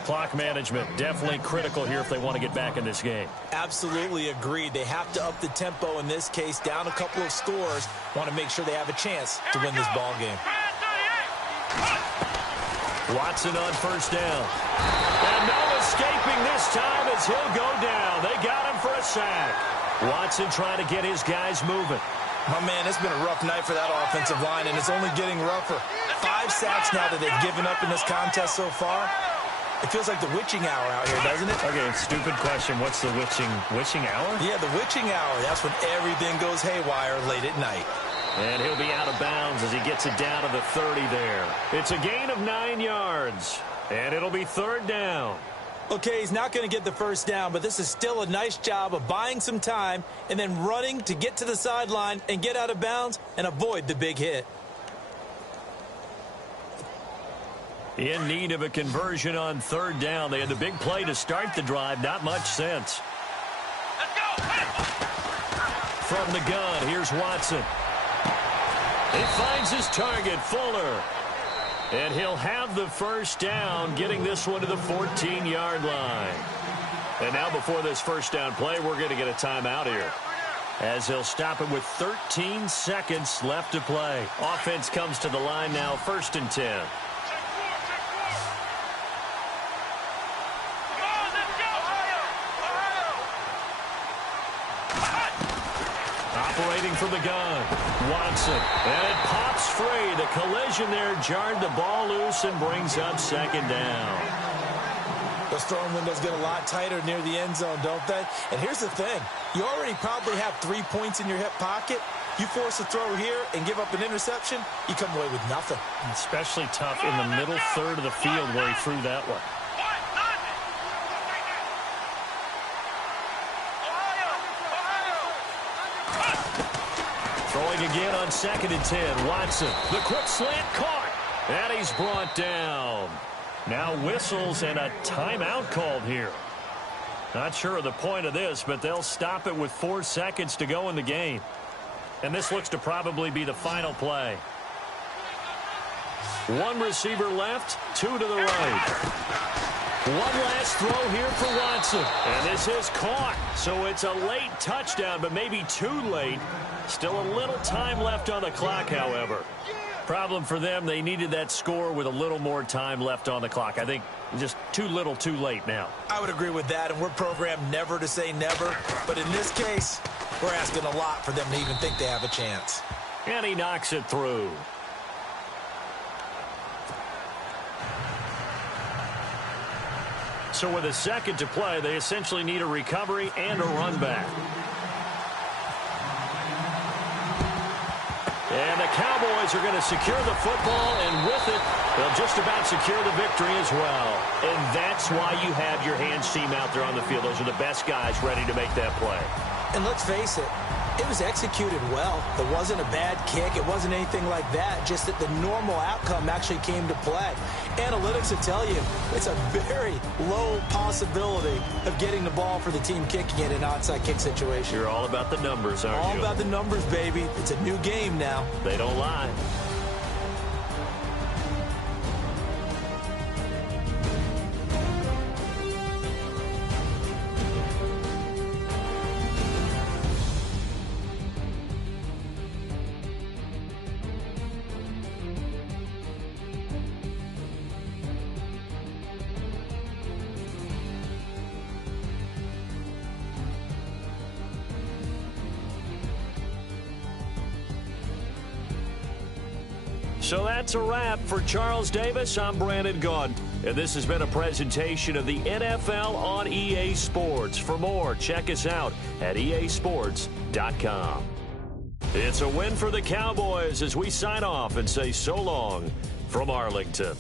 Clock management definitely critical here if they want to get back in this game. Absolutely agreed. They have to up the tempo in this case, down a couple of scores. Want to make sure they have a chance to win this ball game. Watson on first down. And no escaping this time as he'll go down. They got him for a sack. Watson trying to get his guys moving. Oh, man, it's been a rough night for that offensive line, and it's only getting rougher. 5 sacks now that they've given up in this contest so far. It feels like the witching hour out here, doesn't it? Okay, stupid question. What's the witching hour? Yeah, the witching hour. That's when everything goes haywire late at night. And he'll be out of bounds as he gets it down to the 30 there. It's a gain of 9 yards, and it'll be 3rd down. Okay, he's not going to get the first down, but this is still a nice job of buying some time and then running to get to the sideline and get out of bounds and avoid the big hit. In need of a conversion on third down. They had the big play to start the drive. Not much sense. From the gun, here's Watson. He finds his target, Fuller. And he'll have the first down, getting this one to the 14-yard line. And now before this first down play, we're going to get a timeout here, as he'll stop it with 13 seconds left to play. Offense comes to the line now, 1st and 10. Operating from the gun, Watson, and it pops free. The collision there jarred the ball loose and brings up 2nd down. Those throwing windows get a lot tighter near the end zone, don't they? And here's the thing. You already probably have 3 points in your hip pocket. You force a throw here and give up an interception, you come away with nothing. Especially tough in the middle third of the field where he threw that one. Throwing again on 2nd and 10. Watson, the quick slant caught. And he's brought down. Now whistles and a timeout called here. Not sure of the point of this, but they'll stop it with 4 seconds to go in the game. And this looks to probably be the final play. 1 receiver left, 2 to the right. One last throw here for Watson. And this is caught. So it's a late touchdown, but maybe too late. Still a little time left on the clock, however. Problem for them, they needed that score with a little more time left on the clock. I think just too little too late now. I would agree with that, and we're programmed never to say never. But in this case, we're asking a lot for them to even think they have a chance. And he knocks it through. So with a second to play, they essentially need a recovery and a run back. And the Cowboys are going to secure the football, and with it, they'll just about secure the victory as well. And that's why you have your hands team out there on the field. Those are the best guys ready to make that play. And let's face it, it was executed well. It wasn't a bad kick. It wasn't anything like that. Just that the normal outcome actually came to play. Analytics will tell you it's a very low possibility of getting the ball for the team kicking it in an onside kick situation. You're all about the numbers, aren't you? All about the numbers, baby. It's a new game now. They don't lie. So that's a wrap for Charles Davis. I'm Brandon Gaudin, and this has been a presentation of the NFL on EA Sports. For more, check us out at easports.com. It's a win for the Cowboys as we sign off and say so long from Arlington.